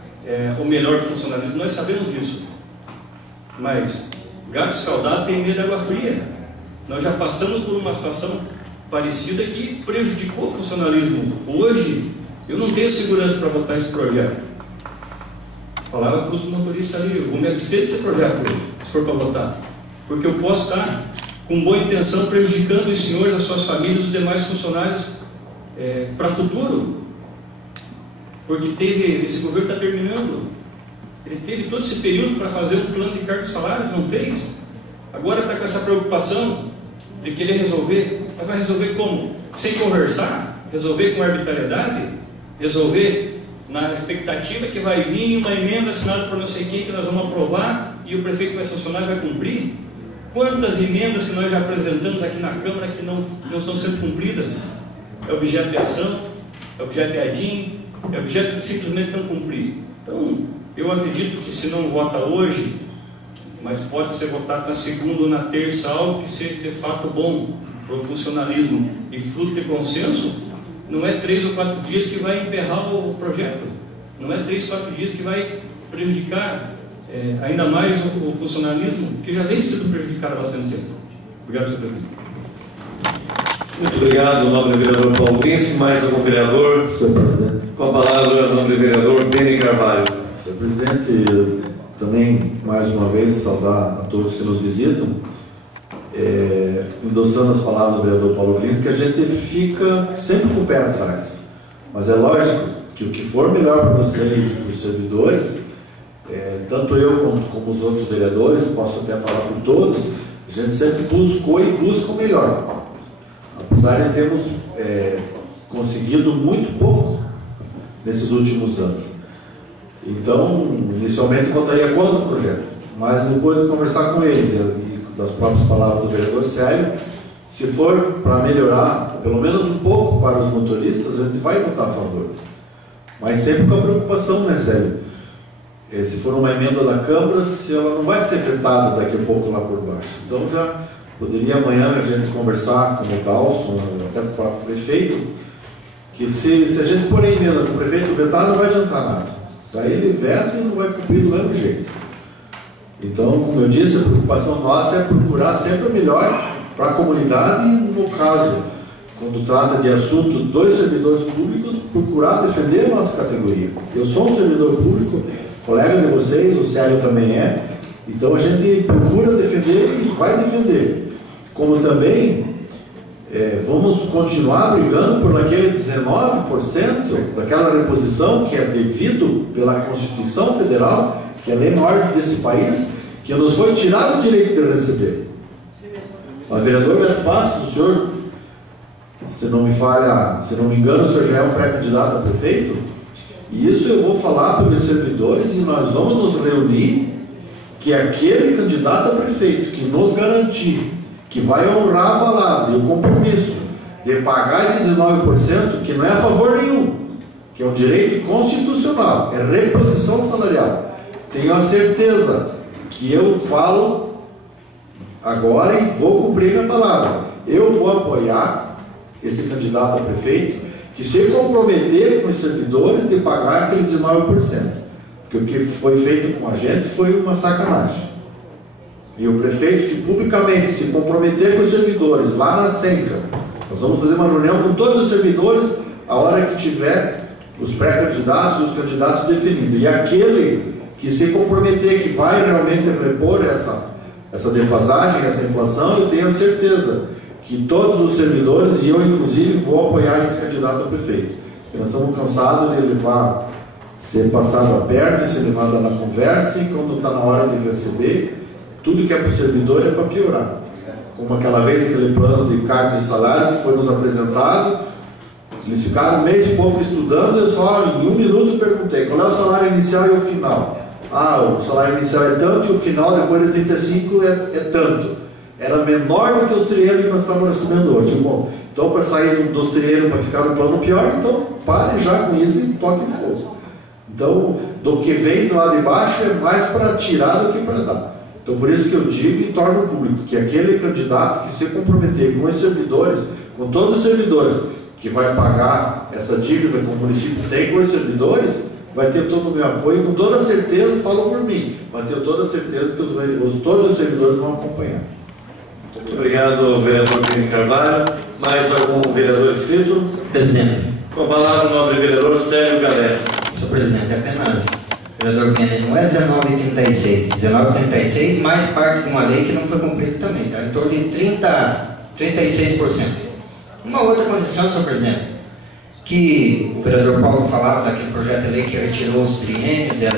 o melhor do funcionalismo, nós sabemos disso. Mas gato escaldado tem medo de água fria. Nós já passamos por uma situação parecida que prejudicou o funcionalismo. Hoje, eu não tenho segurança para votar esse projeto. Falava para os motoristas ali, eu vou me abster desse projeto hoje, se for para votar. Porque eu posso estar, com boa intenção, prejudicando os senhores, as suas famílias, os demais funcionários para o futuro. Porque esse governo está terminando. Ele teve todo esse período para fazer um plano de cargos e salários, não fez. Agora está com essa preocupação de querer resolver. Mas vai resolver como? Sem conversar? Resolver com arbitrariedade? Resolver na expectativa que vai vir uma emenda assinada por não sei quem, que nós vamos aprovar e o prefeito vai sancionar e vai cumprir? Quantas emendas que nós já apresentamos aqui na Câmara que não estão sendo cumpridas? É objeto de ação, é objeto de adim, é objeto de simplesmente não cumprir. Então, eu acredito que se não vota hoje, mas pode ser votado na segunda ou na terça, algo que seja de fato bom para o funcionalismo e fruto de consenso, não é 3 ou 4 dias que vai emperrar o projeto, não é 3 ou 4 dias que vai prejudicar ainda mais o funcionalismo, que já vem sendo prejudicado há bastante tempo. Obrigado, senhor presidente. Muito obrigado, nobre vereador Paulo Grins. Mais algum vereador? Senhor presidente. Com a palavra, nobre vereador Beni Carvalho. Senhor presidente, também mais uma vez saudar a todos que nos visitam, endossando as palavras do vereador Paulo Grins, que a gente fica sempre com o pé atrás. Mas é lógico que o que for melhor para vocês e para os servidores, tanto eu como os outros vereadores, posso até falar por todos, a gente sempre buscou e busca o melhor. Apesar de termos conseguido muito pouco nesses últimos anos. Então, inicialmente votaria contra o projeto, mas depois de conversar com eles e das próprias palavras do vereador Célio, se for para melhorar, pelo menos um pouco para os motoristas, a gente vai votar a favor. Mas sempre com a preocupação, né, Célio? Se for uma emenda da Câmara, se ela não vai ser vetada daqui a pouco lá por baixo. Então já poderia amanhã a gente conversar com o Dalson, até com o próprio prefeito, que se a gente pôr a emenda para o prefeito vetar, não vai adiantar nada. Daí ele veta e não vai cumprir do mesmo jeito. Então, como eu disse, a preocupação nossa é procurar sempre o melhor para a comunidade e, no caso, quando trata de assunto dos servidores públicos, procurar defender a nossa categoria. Eu sou um servidor público, colega de vocês, o Célio também é, então a gente procura defender e vai defender. Como também vamos continuar brigando por aquele 19% daquela reposição que é devido pela Constituição Federal, que é a lei maior desse país, que nos foi tirado o direito de receber. O vereador Beto Passos, o senhor, se não me engano, o senhor já é um pré-candidato a prefeito, e isso eu vou falar pelos servidores e nós vamos nos reunir que aquele candidato a prefeito que nos garantir que vai honrar a palavra e o compromisso de pagar esse 19%, que não é a favor nenhum, que é um direito constitucional, é reposição salarial. Tenho a certeza que eu falo agora e vou cumprir minha palavra. Eu vou apoiar esse candidato a prefeito que se comprometer com os servidores de pagar aquele 19%. Porque o que foi feito com a gente foi uma sacanagem. E o prefeito que publicamente se comprometer com os servidores lá na Senca, nós vamos fazer uma reunião com todos os servidores a hora que tiver os pré-candidatos e os candidatos definidos. E aquele que se comprometer que vai realmente repor essa defasagem, essa inflação, eu tenho certeza que todos os servidores, e eu inclusive, vou apoiar esse candidato a prefeito. Porque nós estamos cansados de levar, ser passado a perna, ser levado na conversa, e quando está na hora de receber, tudo que é para o servidor é para piorar. Como aquela vez, aquele plano de cargos e salários que foi nos apresentado, eles ficaram um mês e pouco estudando, eu só em 1 minuto perguntei, qual é o salário inicial e o final? O salário inicial é tanto e o final, depois de 35, é tanto. Era menor do que os triênios que nós estamos recebendo hoje. Bom, então para sair dos triênios, para ficar no plano pior, então pare já com isso e toque fogo. Então, do que vem do lado de baixo é mais para tirar do que para dar. Então, por isso que eu digo e torno público que aquele candidato que se comprometer com os servidores, com todos os servidores, que vai pagar essa dívida que o município tem com os servidores, vai ter todo o meu apoio, com toda certeza, falo por mim, vai ter toda certeza que todos os servidores vão acompanhar. Muito obrigado, vereador Beni Carvalho. Mais algum vereador inscrito? Presidente. Com a palavra o nobre vereador Célio Galés. Senhor presidente, apenas, vereador Beni, não é 1936. 1936 mais parte de uma lei que não foi cumprida também, tá? Em torno de 36%. Uma outra condição, senhor presidente, que o vereador Paulo falava daquele projeto de lei que retirou os triênios e as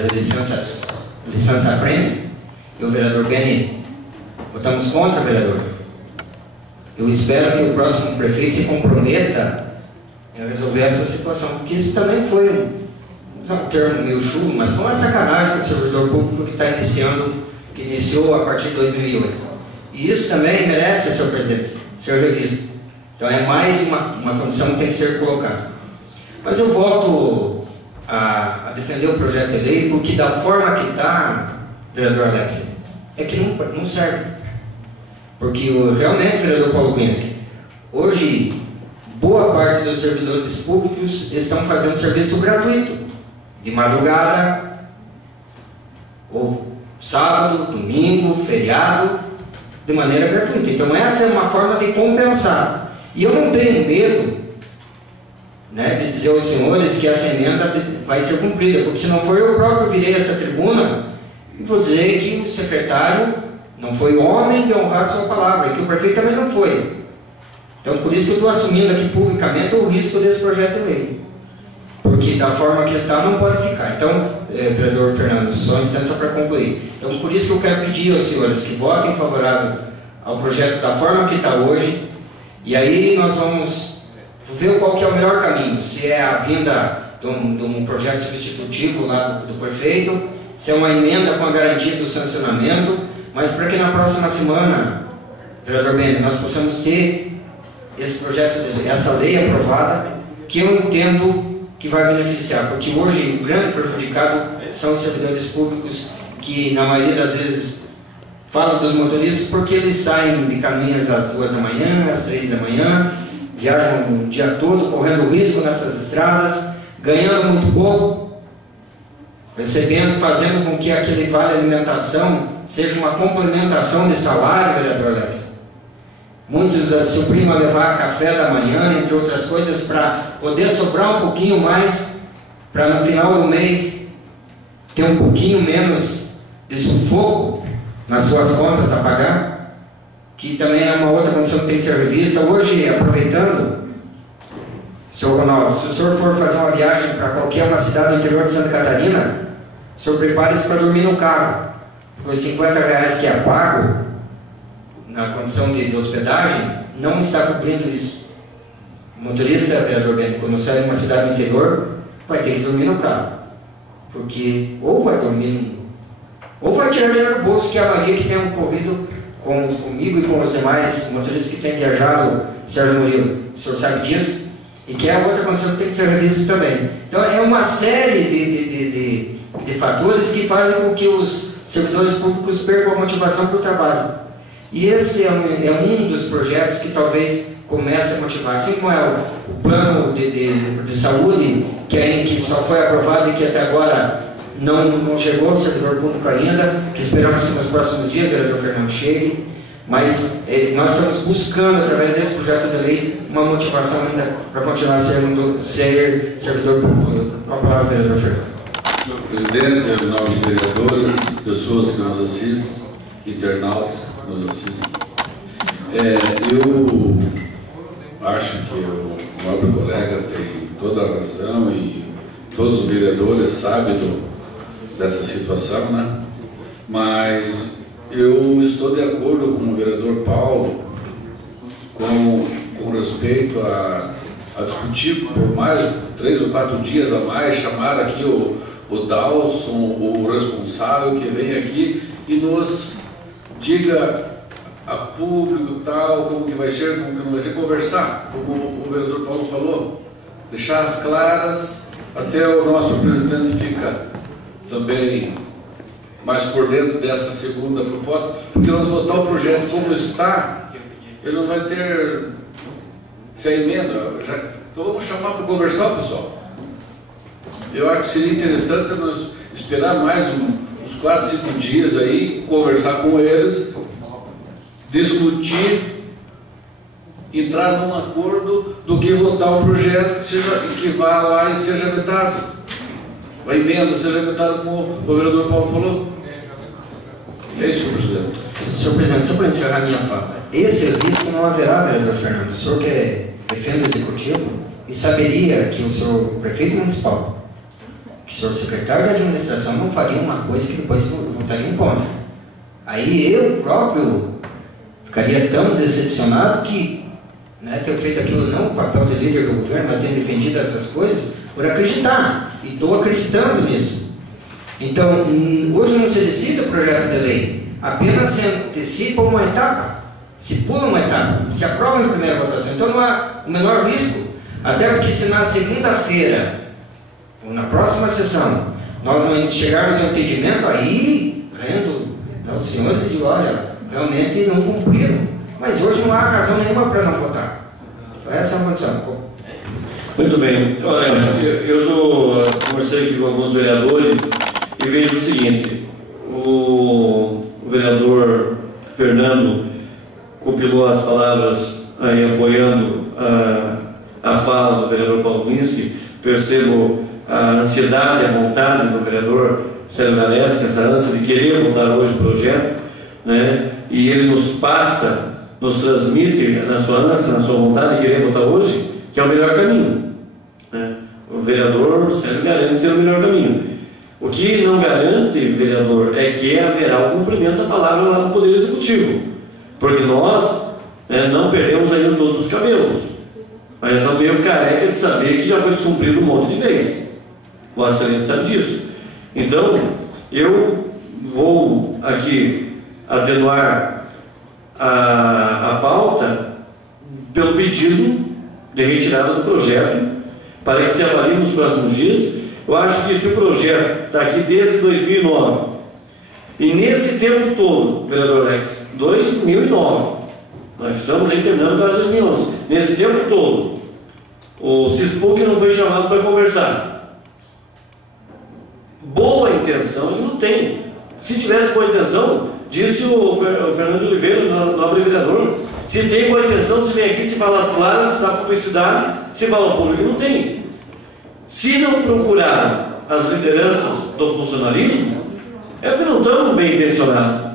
licença prêmio, e o vereador Beni, votamos contra, vereador. Eu espero que o próximo prefeito se comprometa em resolver essa situação, porque isso também foi um termo meio chulo, mas foi uma sacanagem com o servidor público que está que iniciou a partir de 2008. E isso também merece, senhor presidente, ser revisto. Então é mais uma condição que tem que ser colocada. Mas eu volto a defender o projeto de lei, porque da forma que está, vereador Alex, é que não serve. Porque realmente, vereador Paulo Kinski, hoje boa parte dos servidores públicos estão fazendo serviço gratuito, de madrugada, ou sábado, domingo, feriado, de maneira gratuita. Então essa é uma forma de compensar. E eu não tenho medo, né, de dizer aos senhores que essa emenda vai ser cumprida, porque se não for eu próprio virei essa tribuna e vou dizer que o secretário não foi homem de honrar sua palavra, e que o prefeito também não foi. Então, por isso que eu estou assumindo aqui publicamente o risco desse projeto de lei. Porque da forma que está, não pode ficar. Então, vereador Fernando, só um instante só para concluir. Então, por isso que eu quero pedir aos senhores que votem favorável ao projeto da forma que está hoje, e aí nós vamos ver qual que é o melhor caminho. Se é a vinda de um projeto substitutivo lá do prefeito, se é uma emenda com a garantia do sancionamento, mas para que na próxima semana, vereador Beni, nós possamos ter esse projeto, essa lei aprovada, que eu entendo que vai beneficiar, porque hoje o grande prejudicado são os servidores públicos, que na maioria das vezes falam dos motoristas porque eles saem de caminhas às 2 da manhã, às 3 da manhã, viajam o dia todo, correndo risco nessas estradas, ganhando muito pouco, recebendo, fazendo com que aquele vale alimentação seja uma complementação de salário, vereador Alex. Muitos se oprimem a levar café da manhã, entre outras coisas, para poder sobrar um pouquinho mais, para no final do mês ter um pouquinho menos de sufoco nas suas contas a pagar, que também é uma outra condição que tem que ser revista. Hoje, aproveitando, senhor Ronaldo, se o senhor for fazer uma viagem para qualquer uma cidade do interior de Santa Catarina, o senhor prepare-se para dormir no carro, porque os R$50 que é pago na condição de hospedagem não está cobrindo isso. O motorista, vereador Beni, quando sai de uma cidade do interior, vai ter que dormir no carro, porque ou vai dormir, ou vai tirar dinheiro do bolso, que é a Maria que tem ocorrido comigo e com os demais motoristas que têm viajado, Sérgio Murilo, o senhor sabe disso, e que é a outra condição que tem que ser revista também. Então é uma série de fatores que fazem com que os servidores públicos percam a motivação para o trabalho. E esse é um dos projetos que talvez comece a motivar, assim como é o plano de saúde, que só foi aprovado e que até agora não chegou ao servidor público ainda, que esperamos que nos próximos dias, vereador Fernando, chegue, mas nós estamos buscando, através desse projeto de lei, uma motivação ainda para continuar ser servidor público. Com a palavra, vereador Fernando. Senhor presidente, nobres vereadores, pessoas que nos assistem, internautas que nos assistem, eu acho que o nobre colega tem toda a razão e todos os vereadores sabem dessa situação, né? Mas eu estou de acordo com o vereador Paulo com respeito a discutir por mais 3 ou 4 dias a mais, chamar aqui o Dalson, o responsável, que vem aqui e nos diga a público tal, como que vai ser, como que não vai ser, conversar, como o vereador Paulo falou, deixar as claras, até o nosso presidente fica também mais por dentro dessa segunda proposta, porque nós votar o projeto como está, ele não vai ter, se a emenda, já Então vamos chamar para conversar, pessoal. Eu acho que seria interessante nós esperar mais uns 4, 5 dias aí, conversar com eles, discutir, entrar num acordo do que votar o projeto que vá lá e seja vetado. A emenda seja vetada, como o vereador Paulo falou. É isso, senhor presidente. Senhor presidente, só para encerrar a minha fala, esse risco não haverá, vereador Fernando. O senhor que defende o executivo e saberia que o senhor prefeito municipal, que o senhor secretário de administração não faria uma coisa que depois votaria em contra. Aí eu próprio ficaria tão decepcionado que, né, ter feito aquilo não o papel de líder do governo, mas ter defendido essas coisas por acreditar, e estou acreditando nisso. Então, hoje não se decide o projeto de lei, apenas se antecipa uma etapa, se pula uma etapa, se aprova em primeira votação. Então não há o menor risco, até porque se na segunda-feira, ou na próxima sessão, nós não chegarmos ao entendimento, aí rendo, né, os senhores e olha, realmente não cumpriram. Mas hoje não há razão nenhuma para não votar. Então essa é a condição. Muito bem. Olha, eu conversei aqui com alguns vereadores e vejo o seguinte: o vereador Fernando compilou as palavras aí apoiando a fala do vereador Paulo Minski. Percebo a ansiedade, a vontade do vereador Célio Galeschi, essa ânsia de querer votar hoje o projeto, né? E ele nos transmite na sua ânsia, na sua vontade de querer votar hoje, que é o melhor caminho, né? O vereador Célio garante ser o melhor caminho. O que não garante, vereador, é que haverá o cumprimento da palavra lá no Poder Executivo, porque nós, né, não perdemos ainda todos os cabelos, mas estamos meio careca de saber que já foi descumprido um monte de vezes. Vossa Excelência sabe disso. Então, eu vou aqui atenuar a pauta pelo pedido de retirada do projeto, para que se avalie nos próximos dias. Eu acho que esse projeto está aqui desde 2009, e nesse tempo todo, vereador Alex, 2009, nós estamos aí terminando o caso de 2011, nesse tempo todo, o CISPUC não foi chamado para conversar. Boa intenção ele não tem. Se tivesse boa intenção, disse o Fernando Oliveira, nobre vereador, se tem boa intenção, se vem aqui, se fala as claras, se dá publicidade, se fala ao público, não tem. Se não procuraram as lideranças do funcionalismo, é porque não estão bem intencionados.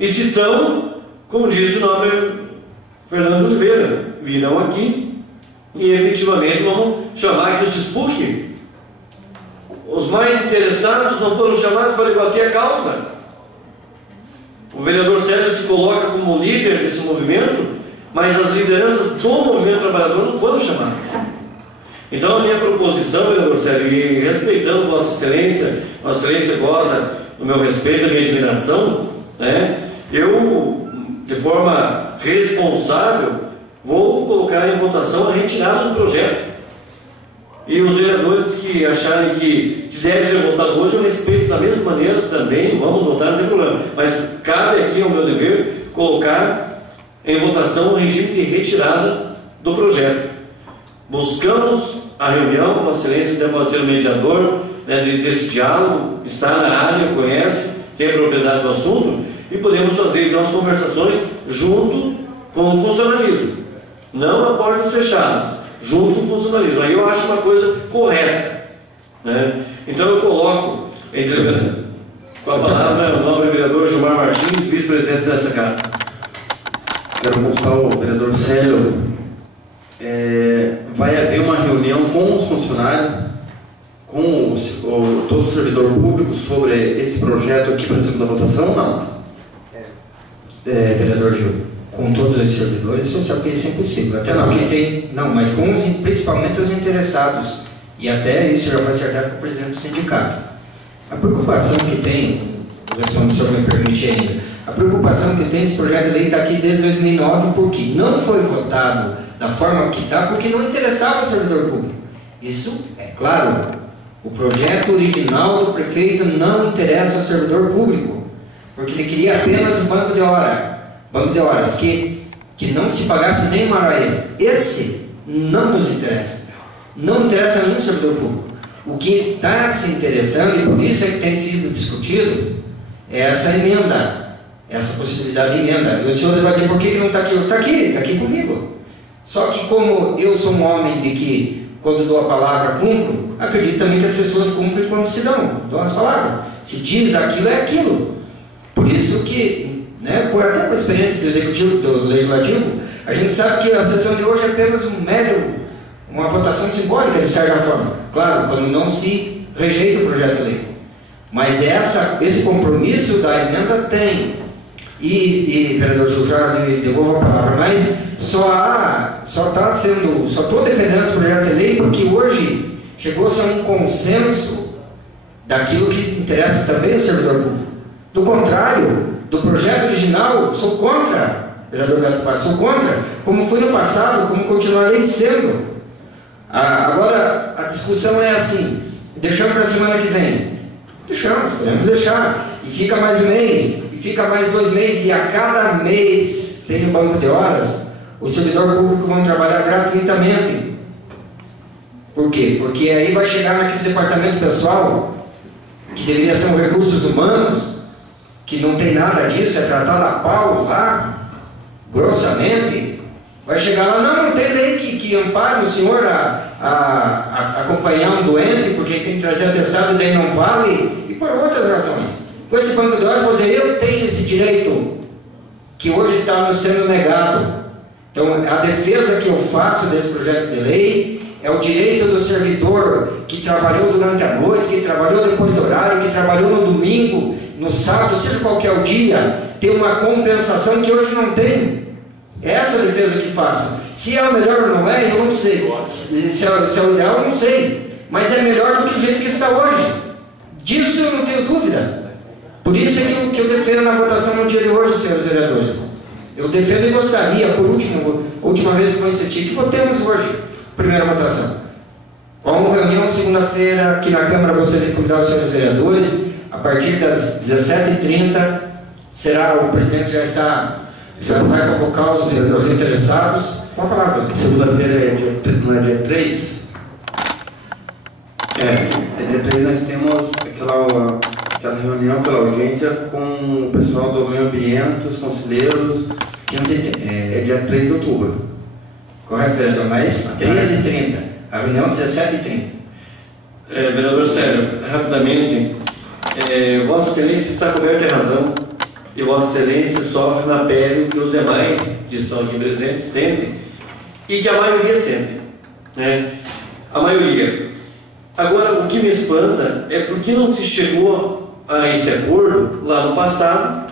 E se estão, como diz o nobre Fernando Oliveira, virão aqui e efetivamente vamos chamar aqui o CISPUC. Os mais interessados não foram chamados para debater a causa. O vereador Célio se coloca como líder desse movimento, mas as lideranças do movimento trabalhador não foram chamadas. Então a minha proposição, vereador Célio, e respeitando Vossa Excelência goza do meu respeito, da minha admiração, né, eu, de forma responsável, vou colocar em votação a retirada do projeto. E os vereadores que acharem que deve ser votado hoje, eu respeito da mesma maneira também, vamos votar, não tem problema. Mas cabe aqui ao meu dever colocar em votação o regime de retirada do projeto. Buscamos a reunião, Vossa Excelência até pode ser o mediador, né, desse diálogo, está na área, conhece, tem a propriedade do assunto, e podemos fazer então as conversações junto com o funcionalismo, não a portas fechadas, junto com o funcionalismo. Aí eu acho uma coisa correta, né? Então eu coloco com a palavra o nobre vereador Gilmar Martins, vice-presidente dessa casa. Quero constar o vereador Célio. Vai haver uma reunião com os funcionários, com todo o servidor público sobre esse projeto aqui para a segunda votação ou não? Vereador Gil, com todos os servidores, o senhor sabe que isso é impossível. Até porque tem. Não, mas com principalmente os interessados. E até isso já foi acertado com o presidente do sindicato. A preocupação que tem, se o senhor me permite ainda, a preocupação que tem esse projeto de lei está aqui desde 2009, porque não foi votado da forma que está, porque não interessava o servidor público. Isso é claro. O projeto original do prefeito não interessa ao servidor público, porque ele queria apenas o banco de horas, que não se pagasse nem uma hora extra. Esse não nos interessa. não interessa a nenhum servidor público. O que está se interessando, e por isso é que tem sido discutido, é essa emenda, essa possibilidade de emenda. E os senhores vão dizer, por que não está aqui? Está aqui comigo. Só que como eu sou um homem de que, quando dou a palavra, cumpro, acredito também que as pessoas cumprem quando se dão as palavras. Se diz aquilo, é aquilo. Por isso que, né, até por experiência do Executivo, do Legislativo, a gente sabe que a sessão de hoje é apenas uma votação simbólica, de certa forma. Claro, quando não se rejeita o projeto de lei. Mas esse compromisso da emenda tem. E vereador Gil, já lhe devolvo a palavra, mas só estou defendendo esse projeto de lei porque hoje chegou-se a um consenso daquilo que interessa também ao servidor público. Do contrário, do projeto original, sou contra, vereador Beto Paz, sou contra, como foi no passado, como continuarei sendo. Agora, a discussão é assim, deixamos para a semana que vem. Deixamos, podemos deixar, e fica mais um mês, e fica mais 2 meses, e a cada mês, sem o banco de horas, o servidor público vai trabalhar gratuitamente. Por quê? Porque aí vai chegar naquele departamento pessoal, que deveria ser um recursos humanos, que não tem nada disso, é tratado a pau lá, grossamente, vai chegar lá, não tem lei que ampare o senhor a acompanhar um doente, porque tem que trazer atestado e daí não vale, e por outras razões. Com esse banco de horas, vou dizer, eu tenho esse direito, que hoje está nos sendo negado. Então, a defesa que eu faço desse projeto de lei é o direito do servidor que trabalhou durante a noite, que trabalhou depois do horário, que trabalhou no domingo, no sábado, seja qualquer o dia, ter uma compensação que hoje não tem. É essa a defesa que faço. Se é o melhor ou não é, eu não sei. Se é o ideal, eu não sei. Mas é melhor do que o jeito que está hoje. Disso eu não tenho dúvida. Por isso é que eu defendo na votação no dia de hoje, senhores vereadores. Eu defendo e gostaria, por último, última vez que vou insistir, que votemos hoje, primeira votação. Com reunião segunda-feira, aqui na Câmara, gostaria de convidar os senhores vereadores, a partir das 17h30, o presidente já vai convocar os interessados. Com a palavra. Segunda-feira não é dia 3? É dia 3 nós temos aquela reunião, aquela audiência com o pessoal do meio ambiente, os conselheiros. É dia 3 de outubro. Correto, vereador, mas 13h30. A reunião 17h30. Vereador Célio, rapidamente, Vossa Excelência está coberta de razão e Vossa Excelência sofre na pele o que os demais que estão aqui presentes sentem e que a maioria sente, né? A maioria. Agora, o que me espanta é porque não se chegou a esse acordo lá no passado,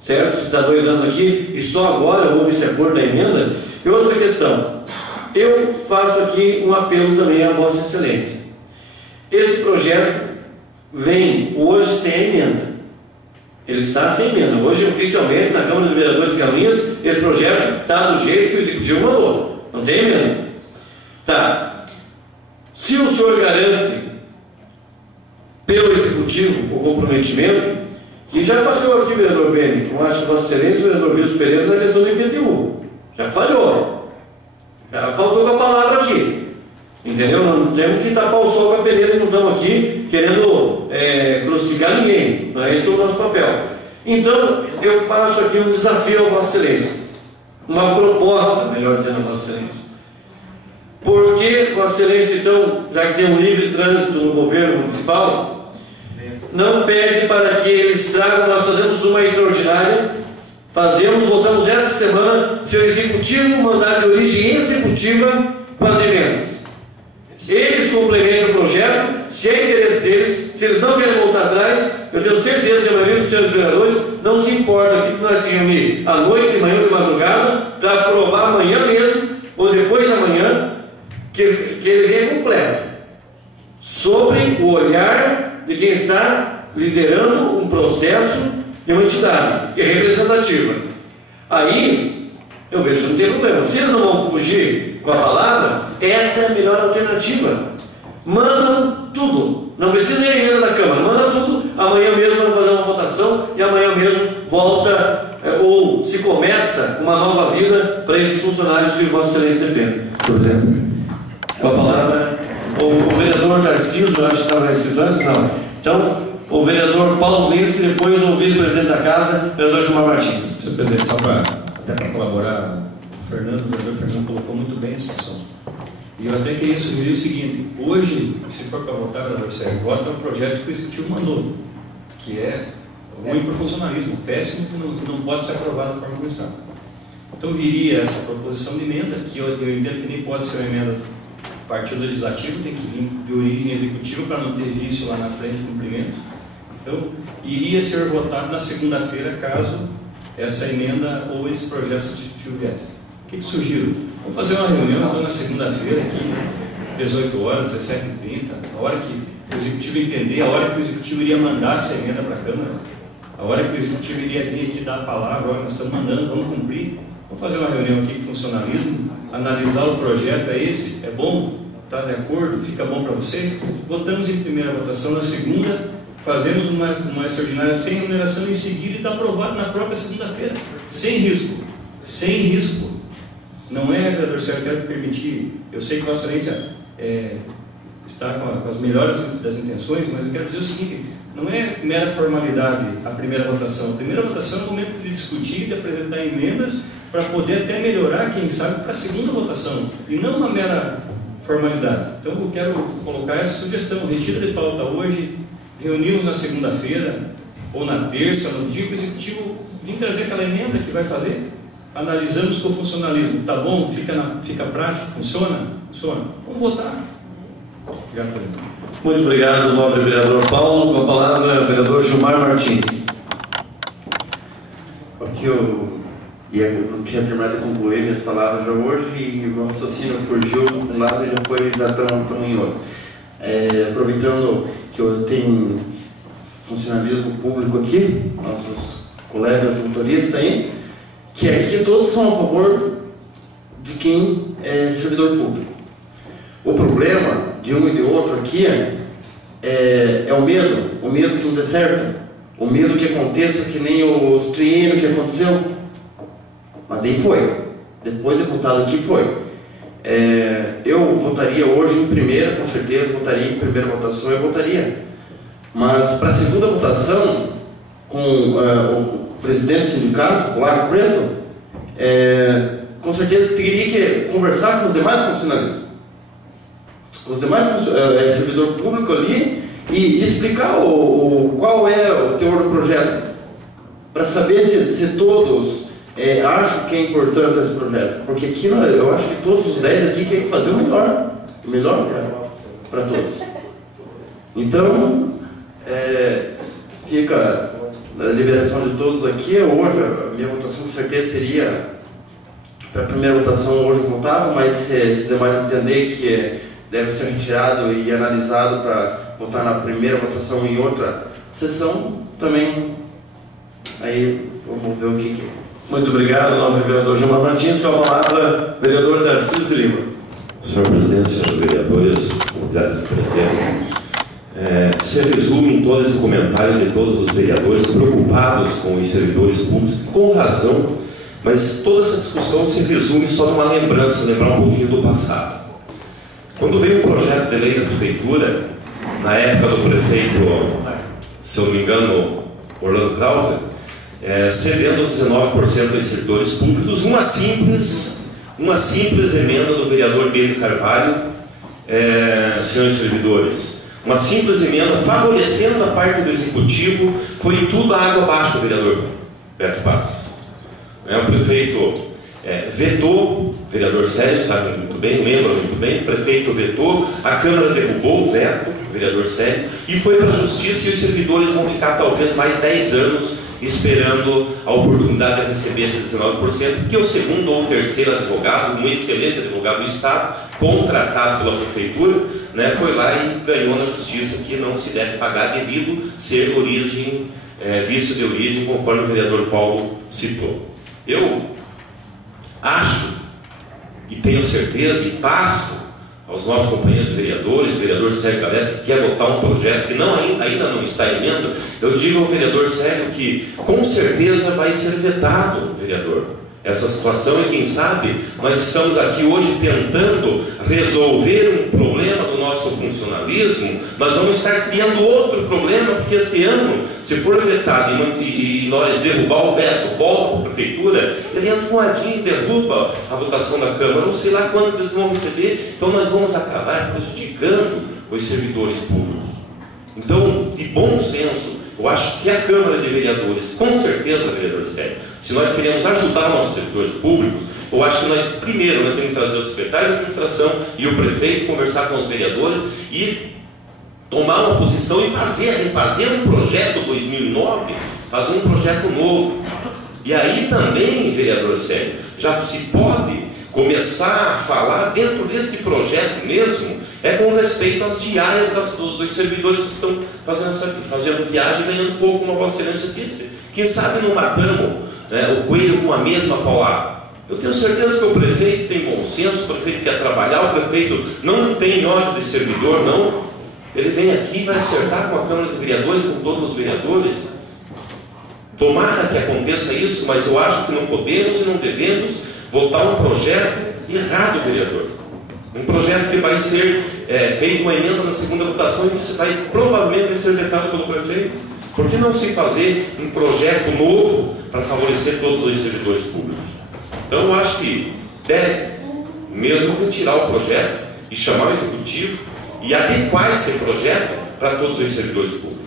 certo? Está 2 anos aqui e só agora houve esse acordo da emenda. E outra questão, eu faço aqui um apelo também a Vossa Excelência. Esse projeto vem hoje sem a emenda. Ele está sem emenda. Hoje, oficialmente, na Câmara de Vereadores de Caminhas, esse projeto está do jeito que o Executivo mandou. Não tem emenda. Tá. Se o senhor garante, pelo Executivo, o comprometimento, que já falhou aqui, vereador Beni, eu acho que Vossa Excelência, o vereador Wilson Pereira, na questão do IPTU. Já falhou. Já faltou com a palavra aqui. Entendeu? Não temos que tapar o sol com a peneira e não estamos aqui querendo crucificar ninguém. Não é esse o nosso papel. Então, eu faço aqui um desafio a Vossa Excelência. Uma proposta, melhor dizendo, a Vossa Excelência. Porque, Vossa Excelência, então, já que tem um livre trânsito no governo municipal, não pede para que eles tragam, nós fazemos uma extraordinária, voltamos essa semana, se o Executivo mandar de origem executiva com as emendas. Eles complementam o projeto, se é interesse deles, se eles não querem voltar atrás, eu tenho certeza que a maioria dos senhores vereadores não se importa aqui que nós se reunir à noite, de manhã ou de madrugada, para aprovar amanhã mesmo, ou depois da manhã, que ele venha completo, sobre o olhar de quem está liderando um processo de uma entidade, que é representativa. Aí, eu vejo que não tem problema. Se eles não vão fugir com a palavra, essa é a melhor alternativa. Mandam tudo. Não precisa nem ir da Câmara. Manda tudo. Amanhã mesmo vamos fazer uma votação e amanhã mesmo volta ou se começa uma nova vida para esses funcionários que Vossa Excelência defende. Por exemplo, Com a palavra. o vereador Tarcísio, eu acho que estava escrito antes, não. Então, o vereador Paulo Linski, depois o vice-presidente da casa, o vereador Gilmar Martins. Senhor presidente, só até para colaborar, o vereador Fernando colocou muito bem a situação. E eu até queria sugerir o seguinte: hoje, se for para votar, vereador Sérgio, vota o projeto que o Executivo mandou, que é ruim para o funcionalismo, péssimo, que não pode ser aprovado da forma como está. Então viria essa proposição de emenda, que eu entendo que nem pode ser uma emenda do Partido Legislativo, tem que vir de origem executiva para não ter vício lá na frente de cumprimento. Então, iria ser votado na segunda-feira, caso essa emenda ou esse projeto substitutivo viesse. O que sugiro? Vamos fazer uma reunião então na segunda-feira, aqui, 18 horas, 17h30, a hora que o Executivo entender, a hora que o Executivo iria mandar essa emenda para a Câmara, a hora que o Executivo iria vir aqui dar a palavra, agora nós estamos mandando, vamos cumprir. Vamos fazer uma reunião aqui com o funcionalismo, analisar o projeto, é esse? É bom? Está de acordo? Fica bom para vocês? Votamos em primeira votação, na segunda fazemos uma extraordinária sem remuneração em seguida e está aprovado na própria segunda-feira, sem risco. Sem risco. Não é, vereador Sérgio, quero permitir, eu sei que Vossa Excelência está com as melhores das intenções, mas eu quero dizer o seguinte: não é mera formalidade a primeira votação. A primeira votação é o momento de discutir, de apresentar emendas para poder até melhorar, quem sabe, para a segunda votação, e não uma mera formalidade. Então eu quero colocar essa sugestão: retira de pauta hoje, reunimos na segunda-feira ou na terça, no dia que o Executivo vir trazer aquela emenda que vai fazer, analisamos com o funcionalismo, tá bom, fica prático, funciona? Funciona. Vamos votar. Obrigado, presidente. Muito obrigado, nobre vereador Paulo. Com a palavra, o vereador Gilmar Martins. Aqui eu não tinha terminado de concluir minhas palavras já hoje e o meu raciocínio fugiu de um lado e já estão em outro. Aproveitando que eu tenho funcionalismo público aqui, nossos colegas motoristas aí, que aqui todos são a favor de quem é servidor público. O problema de um e de outro aqui é o medo que não dê certo, o medo que aconteça que nem os triênios que aconteceu. Mas daí foi, depois de votado aqui foi. Eu votaria hoje em primeira, com certeza, votaria em primeira votação, eu votaria. Mas para a segunda votação, com o presidente do sindicato, o Lago Preto, com certeza teria que conversar com os demais funcionários, com os demais servidor público ali, e explicar qual é o teor do projeto, para saber se todos acham que é importante esse projeto. Porque aqui eu acho que todos os 10 aqui querem fazer o melhor para todos. Então, fica a liberação de todos aqui. Hoje, a minha votação com certeza seria para a primeira votação, hoje eu votava, mas se demais entender que deve ser retirado e analisado para votar na primeira votação em outra sessão, também aí vamos ver o que é. Muito obrigado, nobre vereador Gilmar Martins. Com a palavra, vereador Tarcísio de Lima. Senhor presidente, senhores vereadores, obrigado pelo presente. Se resume em todo esse comentário de todos os vereadores preocupados com os servidores públicos, com razão, mas toda essa discussão se resume só numa lembrar um pouquinho do passado. Quando veio o projeto de lei da prefeitura, na época do prefeito, se eu não me engano, Orlando Krauter, cedendo os 19% dos servidores públicos, uma simples emenda do vereador Pedro Carvalho, senhores servidores, uma simples emenda favorecendo a parte do executivo, foi tudo água abaixo do vereador Beto Passos. O prefeito vetou, o vereador Sérgio sabe muito bem, lembra muito bem, o prefeito vetou, a Câmara derrubou o veto, o vereador Sérgio, e foi para a Justiça, e os servidores vão ficar talvez mais 10 anos esperando a oportunidade de receber esses 19%, porque o segundo ou terceiro advogado, um excelente advogado do Estado, contratado pela prefeitura, foi lá e ganhou na Justiça que não se deve pagar devido ser vício de origem, conforme o vereador Paulo citou. Eu acho, e tenho certeza, e passo aos novos companheiros vereadores, vereador Sérgio Galés, que quer votar um projeto que ainda não está em emenda, eu digo ao vereador Sérgio que com certeza vai ser vetado, vereador, essa situação, e quem sabe nós estamos aqui hoje tentando resolver um problema do nosso funcionalismo. Nós vamos estar criando outro problema, porque este ano, se for vetado e nós derrubar o veto, volta para a prefeitura, ele entra com a DIN e derruba a votação da Câmara, não sei lá quando eles vão receber, então nós vamos acabar prejudicando os servidores públicos. Então, de bom senso, eu acho que a Câmara de Vereadores, com certeza, vereador Sérgio, se nós queremos ajudar nossos servidores públicos, eu acho que nós, primeiro, nós temos que trazer o secretário de administração e o prefeito, conversar com os vereadores e tomar uma posição e refazer um projeto 2009, fazer um projeto novo. E aí também, vereador Sérgio, já se pode começar a falar dentro desse projeto mesmo, com respeito às diárias dos servidores que estão fazendo viagem, ganhando pouco, como a Vossa Excelência disse. Quem sabe não matamos o coelho com a mesma paulada. Eu tenho certeza que o prefeito tem bom senso, o prefeito quer trabalhar, o prefeito não tem ódio de servidor, não. Ele vem aqui e vai acertar com a Câmara de Vereadores, com todos os vereadores. Tomara que aconteça isso, mas eu acho que não podemos e não devemos votar um projeto errado, vereador. Um projeto que vai ser feito uma emenda na segunda votação e que provavelmente vai ser vetado pelo prefeito. Por que não se fazer um projeto novo para favorecer todos os servidores públicos? Então eu acho que deve mesmo retirar o projeto e chamar o executivo e adequar esse projeto para todos os servidores públicos.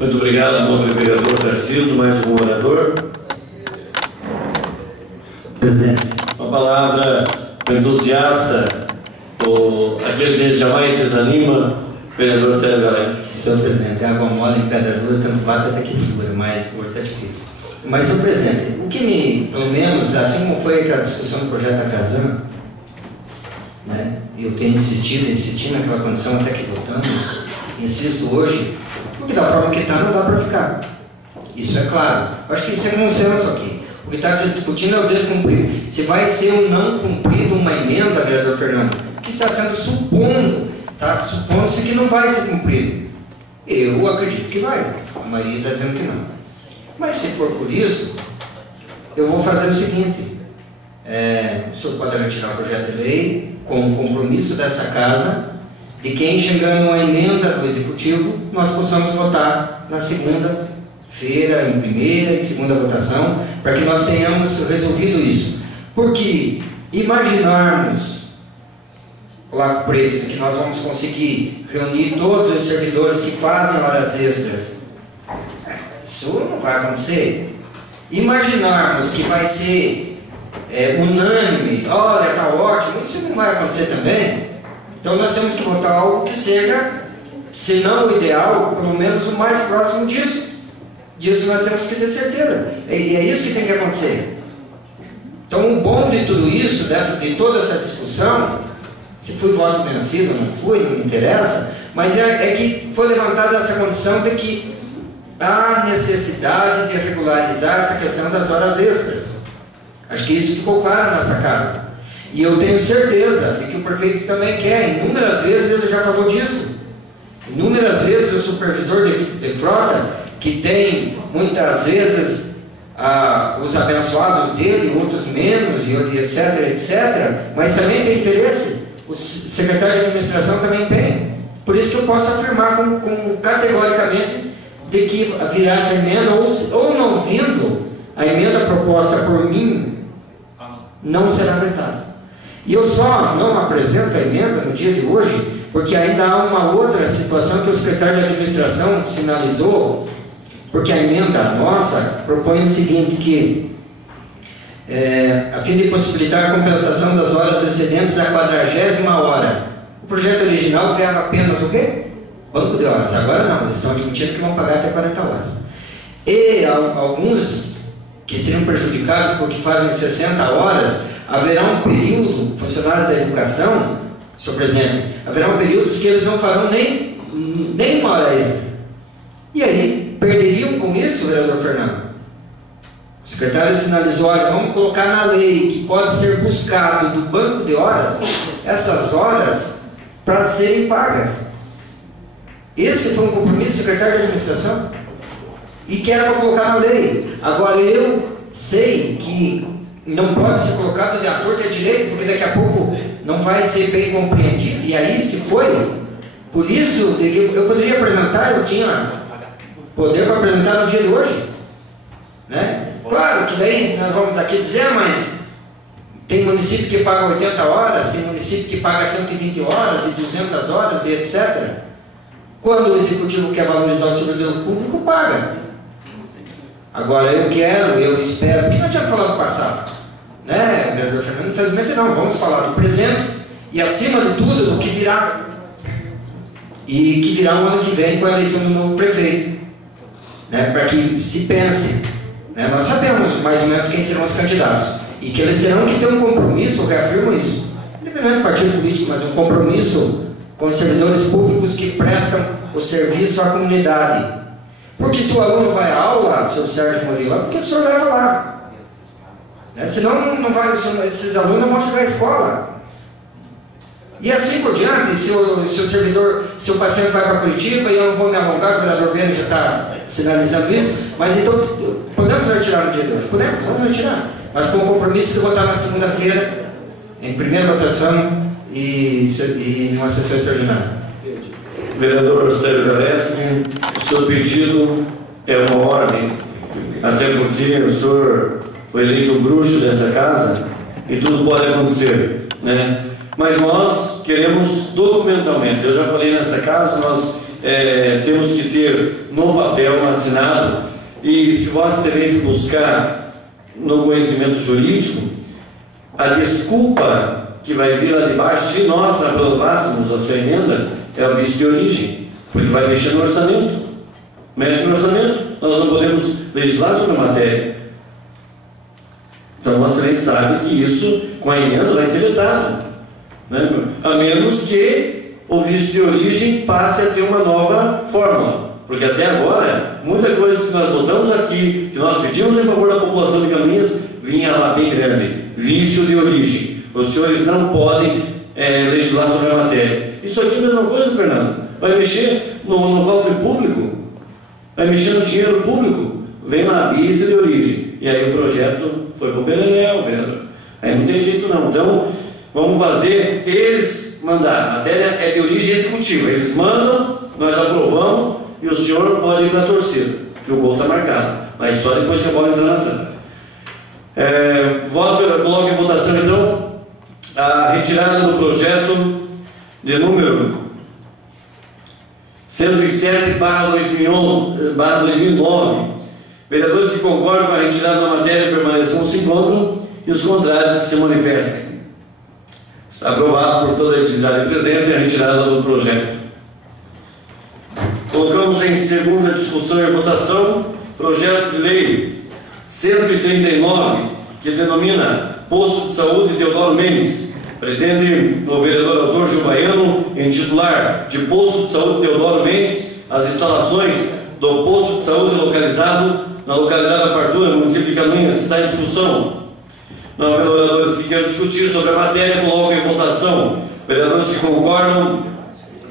Muito obrigado, nobre vereador Tarcísio. Mais um orador. Presidente. Uma palavra do entusiasta, aquele que jamais desanima, vereador Sérgio Galensky. Senhor presidente, água mole em pedra dura, tanto bate até que fura, mas hoje está difícil. Mas, senhor presidente, o que pelo menos, assim como foi aquela discussão do projeto da Casan, né, eu tenho insistido naquela condição até que votamos, insisto hoje, porque da forma que está não dá para ficar. Isso é claro. Acho que isso é consenso aqui. O que está se discutindo é o descumprido. Se vai ser ou não cumprido uma emenda, vereador Fernando, que está sendo supondo-se que não vai ser cumprido. Eu acredito que vai. A maioria está dizendo que não. Mas se for por isso, eu vou fazer o seguinte. O senhor pode retirar o projeto de lei com o compromisso dessa casa de que, chegando uma emenda do Executivo, nós possamos votar na segunda-feira, em primeira e segunda votação, para que nós tenhamos resolvido isso. Porque imaginarmos, Lago Preto, que nós vamos conseguir reunir todos os servidores que fazem horas extras, isso não vai acontecer. Imaginarmos que vai ser unânime, olha, está ótimo, isso não vai acontecer também. Então nós temos que votar algo que seja, se não o ideal, pelo menos o mais próximo disso. Disso nós temos que ter certeza. E é isso que tem que acontecer. Então o bom de tudo isso, de toda essa discussão, se foi voto vencido ou não foi, não me interessa, mas é que foi levantada essa condição de que há necessidade de regularizar essa questão das horas extras. Acho que isso ficou claro na nossa casa. E eu tenho certeza de que o prefeito também quer. Inúmeras vezes ele já falou disso. Inúmeras vezes o supervisor de frota, que tem muitas vezes os abençoados dele, outros menos, e etc, etc, mas também tem interesse. O secretário de administração também tem. Por isso que eu posso afirmar categoricamente de que virá essa emenda, ou não vindo, a emenda proposta por mim não será vetada. E eu só não apresento a emenda no dia de hoje, porque ainda há uma outra situação que o secretário de administração sinalizou, porque a emenda nossa propõe o seguinte, que a fim de possibilitar a compensação das horas excedentes à 40ª hora. O projeto original criava apenas o quê? Banco de horas. Agora não, eles estão admitindo que vão pagar até 40 horas. E alguns que seriam prejudicados porque fazem 60 horas, haverá um período, funcionários da educação, senhor presidente, haverá um período que eles não farão nem uma hora extra. E aí, perderiam com isso, vereador Fernando? O secretário sinalizou, olha, vamos colocar na lei que pode ser buscado do banco de horas essas horas para serem pagas. Esse foi um compromisso do secretário de administração e que era para colocar na lei. Agora eu sei que não pode ser colocado de à torta e à direita, porque daqui a pouco não vai ser bem compreendido, e aí se foi. Por isso, eu poderia apresentar, eu tinha poder para apresentar no dia de hoje, né? Claro que daí nós vamos aqui dizer, mas tem município que paga 80 horas, tem município que paga 120 horas e 200 horas e etc. Quando o executivo quer valorizar o servidor público, paga. Agora eu espero, porque não tinha falado do passado, né, vereador Fernando? Infelizmente não, vamos falar do presente e acima de tudo do que virá. E que virá o ano que vem com a eleição do novo prefeito, né, para que se pense, né, nós sabemos mais ou menos quem serão os candidatos e que eles terão que ter um compromisso, eu reafirmo isso, independente do partido político, mas um compromisso com os servidores públicos que prestam o serviço à comunidade. Porque se o aluno vai à aula, seu Sérgio Murilo, é porque o senhor leva lá, né? Senão não vai, esses alunos não vão chegar à escola. E assim por diante, se o paciente vai para Curitiba, e eu não vou me alongar, o vereador Beni já está sinalizando isso, mas então podemos retirar no dia de hoje? Podemos, vamos retirar. Mas com o compromisso de votar na segunda-feira, em primeira votação e numa sessão extraordinária. Vereador Sérgio Galeski, o seu pedido é uma ordem, até porque o senhor foi eleito bruxo dessa casa e tudo pode acontecer, né? Mas nós queremos documentalmente, eu já falei nessa casa, nós temos que ter no papel assinado, e se Vossa Excelência buscar no conhecimento jurídico, a desculpa que vai vir lá de baixo, se nós aprovássemos a sua emenda, é o vício de origem, porque vai mexer no orçamento. Mexe no orçamento, nós não podemos legislar sobre a matéria. Então Vossa Excelência sabe que isso, com a emenda, vai ser vetado, né? A menos que o vício de origem passe a ter uma nova fórmula. Porque até agora, muita coisa que nós votamos aqui, que nós pedimos em favor da população de Canoinhas, vinha lá bem grande. Vício de origem. Os senhores não podem legislar sobre a matéria. Isso aqui é a mesma coisa, Fernando. Vai mexer no cofre público, vai mexer no dinheiro público, vem lá, vício de origem. E aí o projeto foi para o Beleléu, vereador. Aí não tem jeito não. Então, vamos fazer eles mandar. A matéria é de origem executiva. Eles mandam, nós aprovamos e o senhor pode ir para a torcida, que o gol está marcado. Mas só depois que a bola entrar na trave. Coloco em votação então a retirada do projeto de número 107/2009. Vereadores que concordam com a retirada da matéria permaneçam como se encontram e os contrários que se manifestem. Está aprovado por toda a entidade presente a retirada do projeto. Colocamos em segunda discussão e votação projeto de lei 139, que denomina Posto de Saúde Teodoro Mendes. Pretende o vereador autor Gil Baiano, em titular de Posto de Saúde Teodoro Mendes, as instalações do posto de saúde localizado na localidade da Fartura, no município de Canoinhas. Está em discussão. Não, vereadores que querem discutir sobre a matéria, colocam em votação. Vereadores que concordam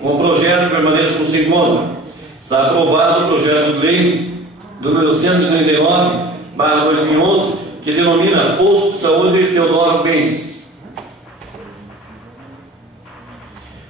com o projeto permaneçam como se encontram. Está aprovado o projeto de lei número 139/2011, que denomina Posto de Saúde Teodoro Mendes.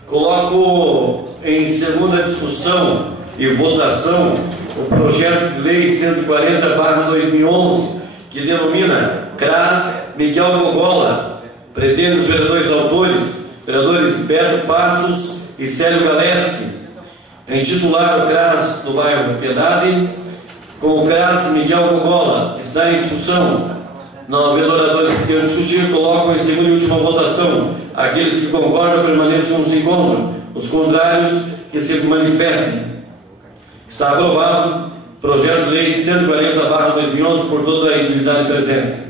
Coloco em segunda discussão e votação o projeto de lei 140/2011, que denomina CRAS Miguel Gogola. Pretende os vereadores autores, vereadores Beto Passos e Célio Galeski, em titular o CRAS do bairro Piedade, com o CRAS Miguel Gogola. Está em discussão. Não havendo oradores que queiram discutir, colocam em segunda e última votação. Aqueles que concordam permaneçam como se encontram. Os contrários que se manifestem. Está aprovado projeto de lei 140/2011 por toda a entidade presente.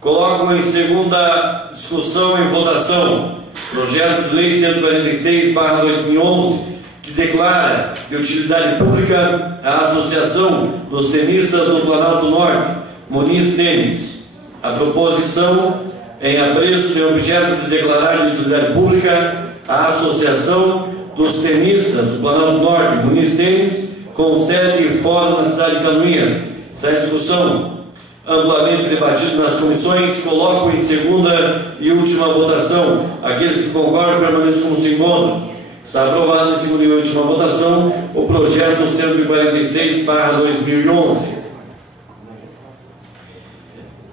Coloco em segunda discussão e votação projeto de lei 146/2011, que declara de utilidade pública a Associação dos Tenistas do Planalto Norte, Muniz Tênis. A proposição em apreço tem objeto de declarar de utilidade pública a Associação dos Tenistas do Planalto Norte, Muniz Tênis, com sede e fórum na cidade de Canoinhas, Está em discussão, amplamente debatido nas comissões, coloco em segunda e última votação. Aqueles que concordam permaneçam como se encontram. Está aprovado em segunda e última votação o projeto 146/2011.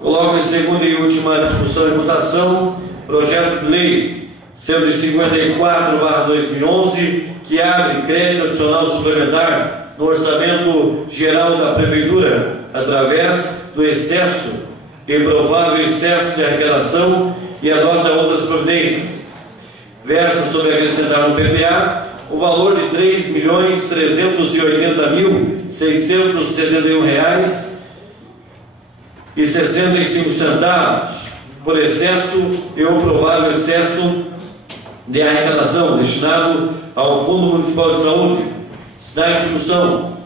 Coloco em segunda e última discussão e votação projeto de lei 154/2011, que abre crédito adicional suplementar no orçamento geral da Prefeitura, através do excesso e provável excesso de arrecadação, e adota outras providências. Versa sobre acrescentar no PPA o valor de R$ 3.380.671,65 por excesso e o provável excesso de arrecadação destinado ao Fundo Municipal de Saúde. Está em discussão.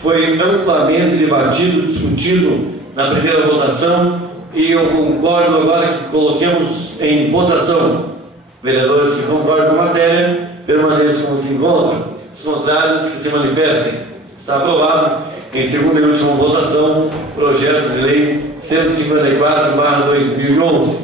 Foi amplamente debatido e discutido na primeira votação e eu concordo agora que coloquemos em votação. Vereadores que concordam com a matéria, permaneçam como se encontram. Os contrários, que se manifestem. Está aprovado em segunda e última votação projeto de lei 154/2011.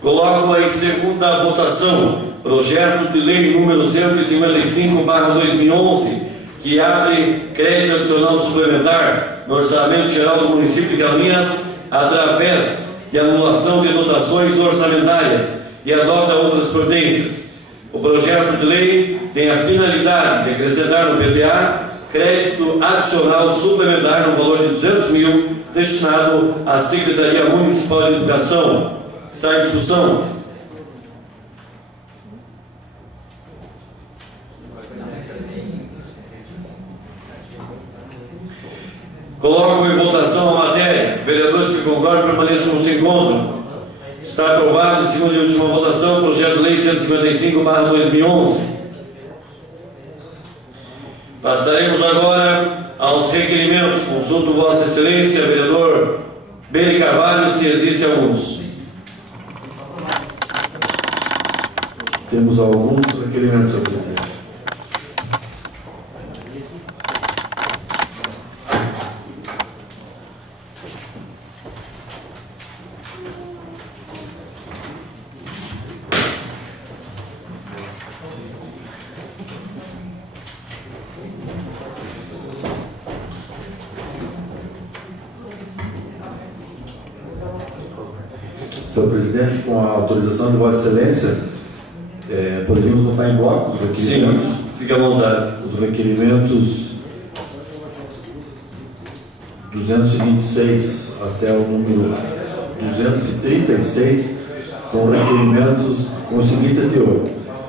Coloco em segunda votação projeto de lei número 155/2011, que abre crédito adicional suplementar no orçamento geral do município de Campinas através de anulação de dotações orçamentárias e adota outras providências. O projeto de lei tem a finalidade de acrescentar no PPA crédito adicional suplementar no valor de R$ 200 mil destinado à Secretaria Municipal de Educação. Está em discussão. Coloco em votação a matéria. Vereadores que concordam permaneçam como se encontram. Está aprovado em segunda e última votação o projeto de lei 155/2011. Passaremos agora aos requerimentos. Consulto Vossa Excelência, vereador Beli Carvalho, se existem alguns. Temos alguns requerimentos, senhor presidente. Senhor presidente, com a autorização de Vossa Excelência, poderíamos votar em bloco os requerimentos? Sim, fique à vontade. Os requerimentos 226 até o número 236 são requerimentos com o seguinte teor.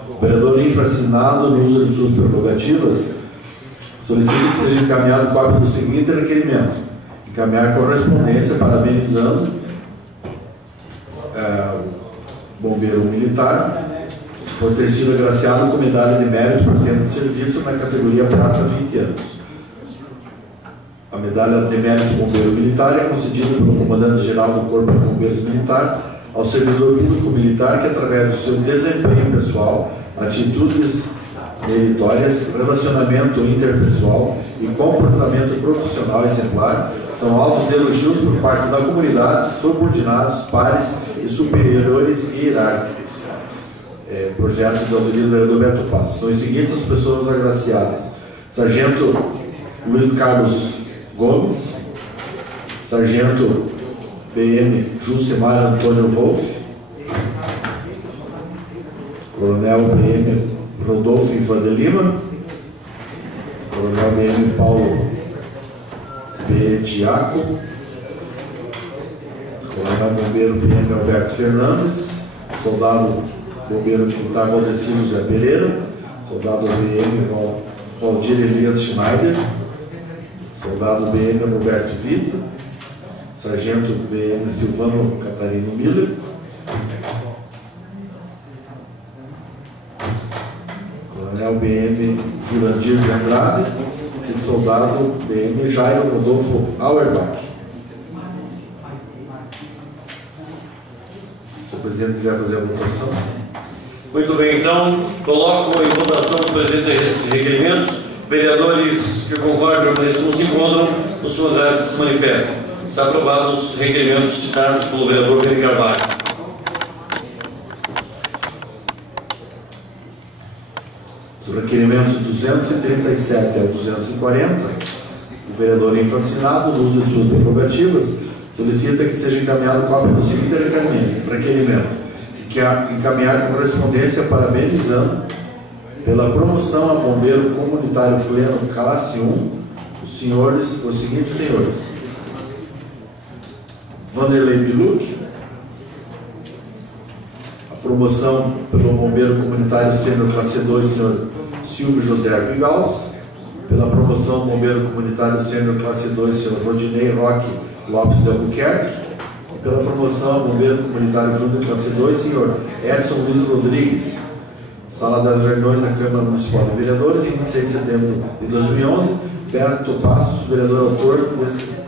O vereador infracinado, no uso de suas prerrogativas, solicita que seja encaminhado cópia do seguinte requerimento: encaminhar correspondência parabenizando bombeiro militar por ter sido agraciado com medalha de mérito por tempo de serviço na categoria prata 20 anos. A medalha de mérito bombeiro militar é concedida pelo comandante-geral do Corpo de Bombeiros Militar ao servidor público militar que, através do seu desempenho pessoal, atitudes meritórias, relacionamento interpessoal e comportamento profissional exemplar, são alvos de elogios por parte da comunidade, subordinados, pares e superiores hierárquicos. Projeto de autoria do vereador Beto Passos. São as seguintes as pessoas agraciadas: Sargento Luiz Carlos Gomes, Sargento PM Jucimar Antônio Wolff, Coronel PM Rodolfo Ivan de Lima, Coronel PM Paulo Beretiaco, Coronel Bombeiro PM Alberto Fernandes, Soldado Bombeiro Militar Valdecir José Pereira, Soldado BM Valdir Elias Schneider, Soldado BM Roberto Vita, Sargento BM Silvano Catarino Miller, Coronel BM Jurandir de Andrade e Soldado BM Jairo Rodolfo Auerbach. Se o presidente quiser fazer a votação. Muito bem, então, coloco em votação os presentes requerimentos. Vereadores que concordam permaneçam como se encontram, os contrários se manifestam. Está aprovados os requerimentos citados pelo vereador Beni Carvalho. Os requerimentos 237 ao 240, o vereador infracinado, no uso de suas prerrogativas, solicita que seja encaminhado cópia do seguinte requerimento, que é encaminhar correspondência parabenizando pela promoção a bombeiro comunitário pleno classe 1, os seguintes senhores: Vanderlei Biluc, a promoção pelo bombeiro comunitário sênior classe 2, senhor Silvio José Arpigaus, pela promoção bombeiro comunitário sênior classe 2, senhor Rodinei Roque Lopes de Albuquerque, e pela promoção bombeiro comunitário júnior classe 2, senhor Edson Luiz Rodrigues. Sala das reuniões da Câmara Municipal de Vereadores, em 26 de setembro de 2011. Beto Passos, vereador autor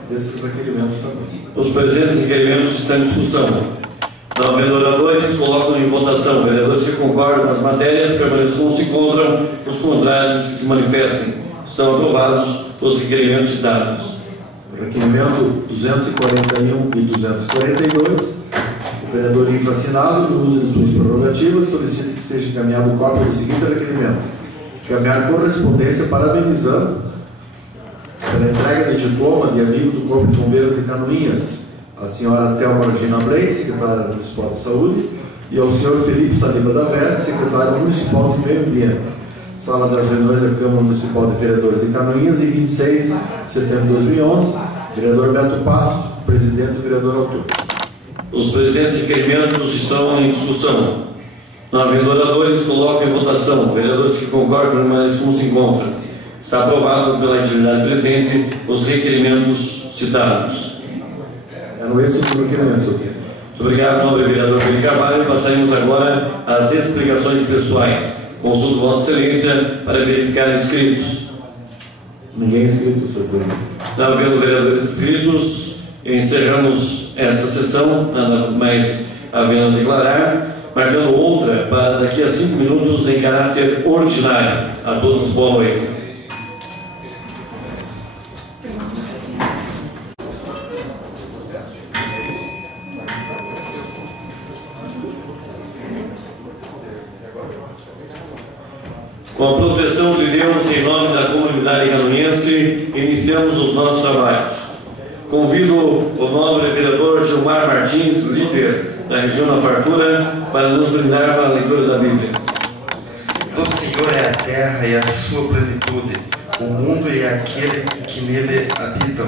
desses requerimentos também. Os presentes requerimentos estão em discussão. Não havendo oradores, colocam em votação. Vereadores que concordam com as matérias permaneçam como se encontram, os contrários que se manifestem. Estão aprovados os requerimentos citados. Requerimento 241 e 242. O vereador infracinado, no uso de suas prerrogativas, solicita que seja encaminhado cópia do seguinte requerimento: encaminhar correspondência parabenizando pela entrega de diploma de amigo do Corpo de Bombeiros de Canoinhas a senhora Thelma Regina Blake, secretária municipal de saúde, e ao senhor Felipe Saliba da Vez, secretário municipal do meio ambiente. Sala das reuniões da Câmara Municipal de Vereadores de Canoinhas, em 26 de setembro de 2011. Vereador Beto Passos, presidente e vereador autor. Os presentes requerimentos estão em discussão. Não havendo oradores, coloco em votação. Vereadores que concordam permanecem como se encontram. Está aprovado pela entidade presente os requerimentos citados. Eram esses os requerimentos, senhor. Muito obrigado, nobre vereador Beni Carvalho. Passaremos agora às explicações pessoais. Consulto Vossa Excelência para verificar inscritos. Ninguém inscrito, senhor presidente. Não havendo vereadores inscritos, encerramos esta sessão, nada mais havendo a declarar, marcando outra para daqui a 5 minutos em caráter ordinário. A todos, boa noite. Com a proteção de Deus, em nome da comunidade canoinense, iniciamos os nossos trabalhos. Convido o nobre vereador Gilmar Martins, líder da região da Fartura, para nos brindar com a leitura da Bíblia. Do Senhor é a terra e a sua plenitude, o mundo e aquele que nele habitam,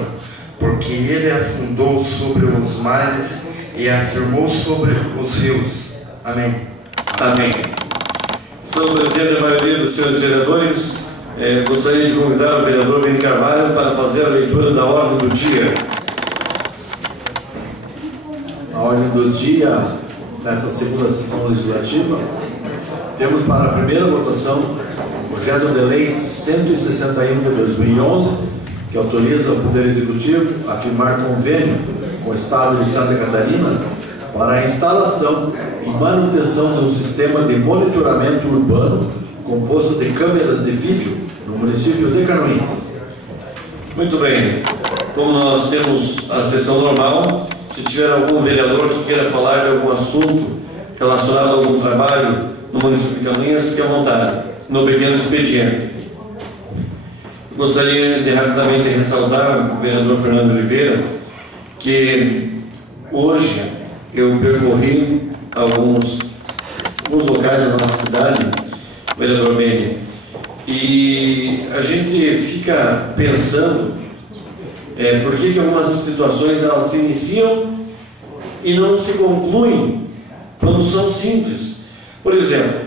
porque ele afundou sobre os mares e afirmou sobre os rios. Amém. Amém. Estão presentes a maioria dos senhores vereadores. Gostaria de convidar o vereador Beni Carvalho para fazer a leitura da ordem do dia. A ordem do dia, nessa segunda sessão legislativa, temos para a primeira votação o projeto de lei 161 de 2011, que autoriza o Poder Executivo a firmar convênio com o Estado de Santa Catarina para a instalação e manutenção de um sistema de monitoramento urbano composto de câmeras de vídeo no município de Canoinhas. Muito bem. Como nós temos a sessão normal, se tiver algum vereador que queira falar de algum assunto relacionado a algum trabalho no município de Canoinhas, fique à vontade, no pequeno expediente. Gostaria de rapidamente ressaltar o vereador Fernando Oliveira que hoje eu percorri alguns locais da nossa cidade, vereador Beni, e a gente fica pensando por que algumas situações elas se iniciam e não se concluem quando são simples. Por exemplo,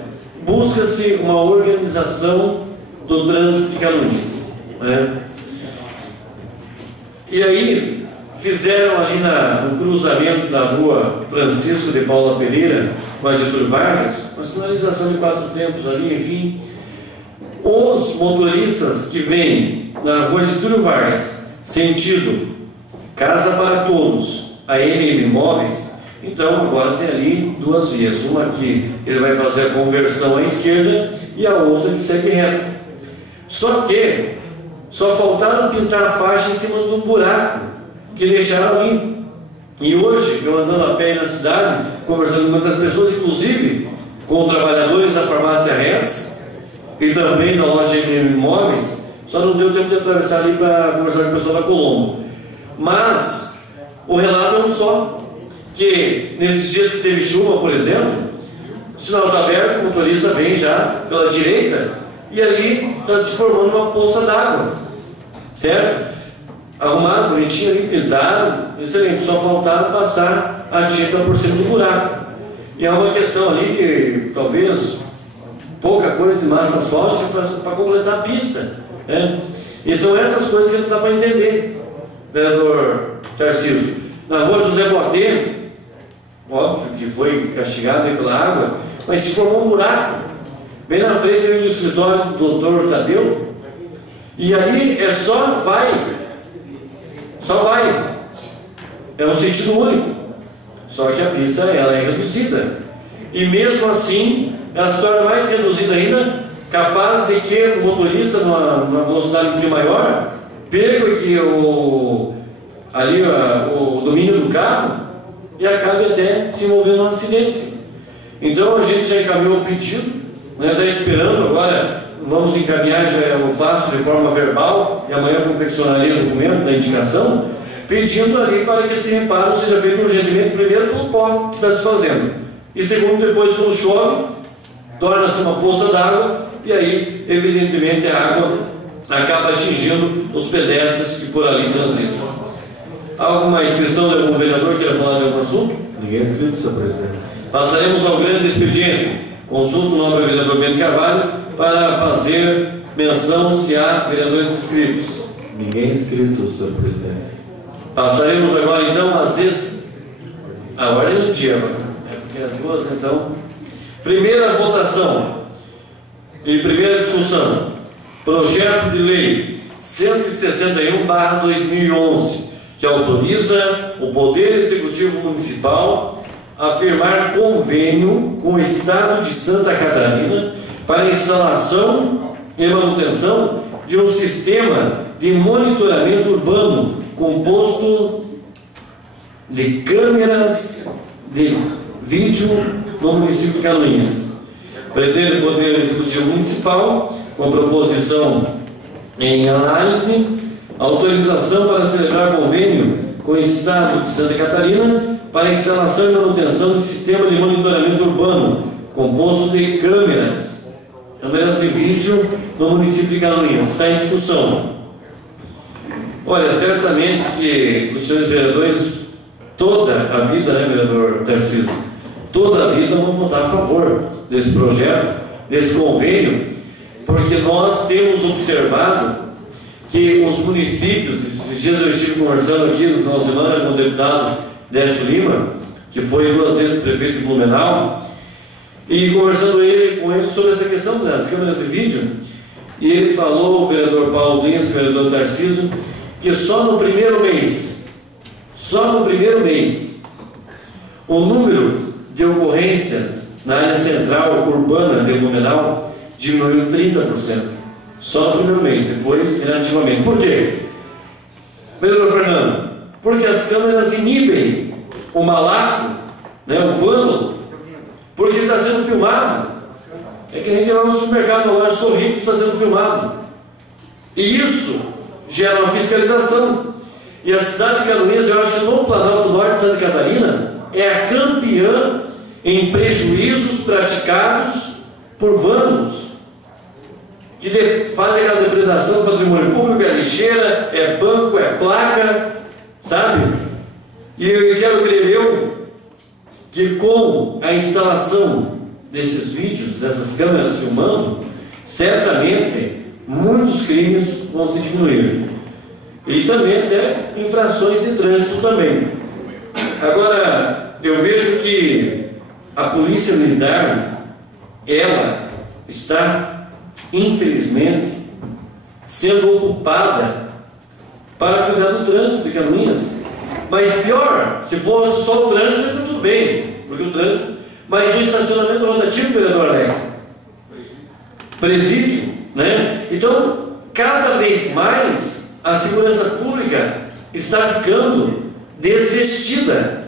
busca-se uma organização do trânsito de Canoinhas, né? E aí fizeram ali no cruzamento da rua Francisco de Paula Pereira com a Getúlio Vargas uma sinalização de 4 tempos ali, enfim. Os motoristas que vêm na rua Getúlio Vargas, sentido Casa para Todos, a MM Imóveis, então agora tem ali 2 vias. Uma que ele vai fazer a conversão à esquerda e a outra que segue reto. Só que só faltaram pintar a faixa em cima de um buraco que deixaram ali. E hoje, eu andando a pé na cidade, conversando com muitas pessoas, inclusive com trabalhadores da farmácia Res e também da loja de imóveis, só não deu tempo de atravessar ali para conversar com o pessoal da Colombo. Mas o relato é um só, que nesses dias que teve chuva, por exemplo, o sinal está aberto, o motorista vem já pela direita e ali está se formando uma poça d'água, certo? Arrumaram bonitinho ali, pintaram, excelente, só faltaram passar a tinta por cima do buraco. E é uma questão ali que talvez pouca coisa de massa asfáltica para completar a pista, né? E são essas coisas que não dá para entender, vereador Tarcísio. Na rua José Boatê, óbvio que foi castigado aí pela água, mas se formou um buraco bem na frente do escritório do Dr. Tadeu, e ali é só vai, é um sentido único, só que a pista ela é reduzida, e mesmo assim ela se torna mais reduzida ainda, capaz de que o motorista numa velocidade maior perca que o domínio do carro e acabe até se envolvendo num acidente. Então a gente já encaminhou o pedido, né, está esperando agora, vamos encaminhar, já eu faço de forma verbal e amanhã confeccionarei o documento da indicação, pedindo ali para que esse reparo seja feito urgentemente, primeiro pelo pó que está se fazendo, e segundo, depois quando chove, torna-se uma poça d'água, e aí evidentemente a água acaba atingindo os pedestres que por ali transitam. Alguma inscrição de algum vereador que queira falar de algum assunto? Ninguém é inscrito, senhor presidente. Passaremos ao grande expediente. Consulto o nome do vereador Bento Carvalho para fazer menção se há vereadores inscritos. Ninguém é inscrito, senhor presidente. Passaremos agora então a ordem do dia, porque as duas são. Primeira votação e primeira discussão. Projeto de lei 161/2011, que autoriza o Poder Executivo Municipal a firmar convênio com o Estado de Santa Catarina para instalação e manutenção de um sistema de monitoramento urbano composto de câmeras de vídeo no município de Canoinhas. Pretende o Poder Executivo Municipal, com proposição em análise, autorização para celebrar convênio com o Estado de Santa Catarina para instalação e manutenção de sistema de monitoramento urbano composto de câmeras de vídeo no município de Canoinhas. Está em discussão. Olha, certamente que os senhores vereadores, toda a vida, né, vereador Tarcísio, toda a vida vão votar a favor desse projeto, desse convênio, porque nós temos observado que os municípios, esses dias eu estive conversando aqui no final de semana com o deputado Décio Lima, que foi 2 vezes prefeito de Blumenau, e conversando com ele sobre essa questão das câmeras de vídeo, e ele falou, o vereador Paulo Lins, o vereador Tarcísio, que só no primeiro mês, o número de ocorrências na área central urbana de Blumenau diminuiu 30%. Só no primeiro mês, depois relativamente. Por quê? Vereador Fernando, porque as câmeras inibem o malaco, né, o vândalo, porque ele está sendo filmado. É que nem que lá no supermercado, na loja Sorriso, está sendo filmado. E isso gera uma fiscalização. E a cidade de Canoinhas, eu acho que no Planalto Norte de Santa Catarina, é a campeã em prejuízos praticados por vândalos, que fazem aquela depredação do patrimônio público, é lixeira, é banco, é placa, sabe? E eu quero crer que com a instalação desses vídeos, dessas câmeras filmando, certamente muitos crimes vão se diminuir. E também até infrações de trânsito também. Agora, eu vejo que a Polícia Militar, ela está, infelizmente, sendo ocupada para cuidar do trânsito de Canoinhas. Mas pior, se fosse só o trânsito, tudo bem, porque o trânsito, mas o estacionamento rotativo, vereador Alex, presídio, né? Então, cada vez mais a segurança pública está ficando desvestida.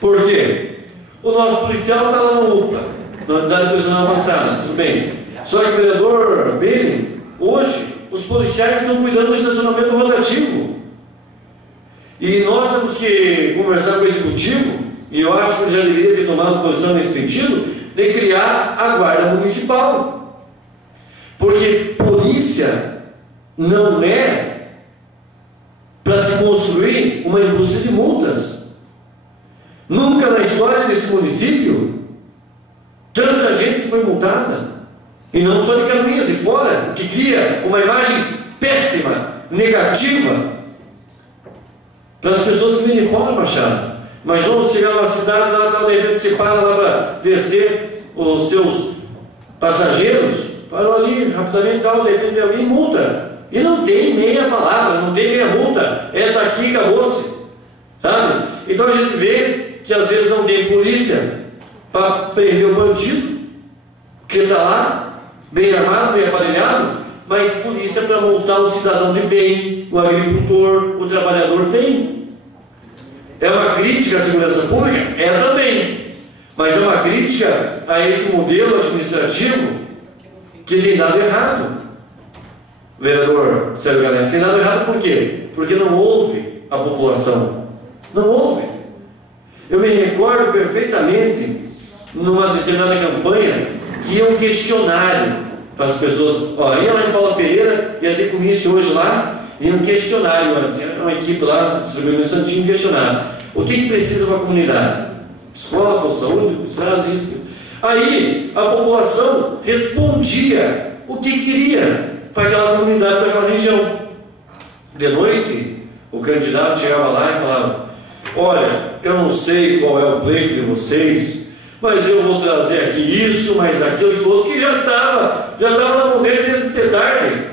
Por quê? O nosso policial está lá no UPA, na unidade prisional avançada, tudo bem. Só que o vereador Beni, hoje, os policiais estão cuidando do estacionamento rotativo. E nós temos que conversar com o executivo, e eu acho que ele já deveria ter tomado posição nesse sentido, de criar a guarda municipal. Porque polícia não é para se construir uma indústria de multas. Nunca na história desse município tanta gente foi multada, e não só de Canoinhas e fora, o que cria uma imagem péssima, negativa para as pessoas que vêm de fora, Machado. Mas vamos chegar numa cidade, lá de repente você para lá para descer os seus passageiros, parou ali rapidamente, tal, de repente vem alguém e multa. E não tem meia palavra, não tem meia multa, tá aqui e acabou-se, sabe? Então a gente vê que às vezes não tem polícia para prender o bandido, que está lá, bem armado, bem aparelhado, mas polícia para multar o cidadão de bem, o agricultor, o trabalhador tem. É uma crítica à segurança pública? É também. Mas é uma crítica a esse modelo administrativo que tem dado errado. Vereador Sérgio Galés, tem dado errado por quê? Porque não ouve a população. Não ouve. Eu me recordo perfeitamente, numa determinada campanha, que ia um questionário para as pessoas. Ó, ia lá em Paula Pereira, ia ter comício hoje lá, ia um questionário antes. Era uma equipe lá, distribuindo em Santinho, um questionário. O que precisa para a comunidade? Escola, para saúde, estrada, isso. Aí a população respondia o que queria para aquela comunidade, para aquela região. De noite, o candidato chegava lá e falava: olha, eu não sei qual é o pleito de vocês, mas eu vou trazer aqui isso, mas aquilo, aquilo outro, que já estava na mão dele desde de tarde.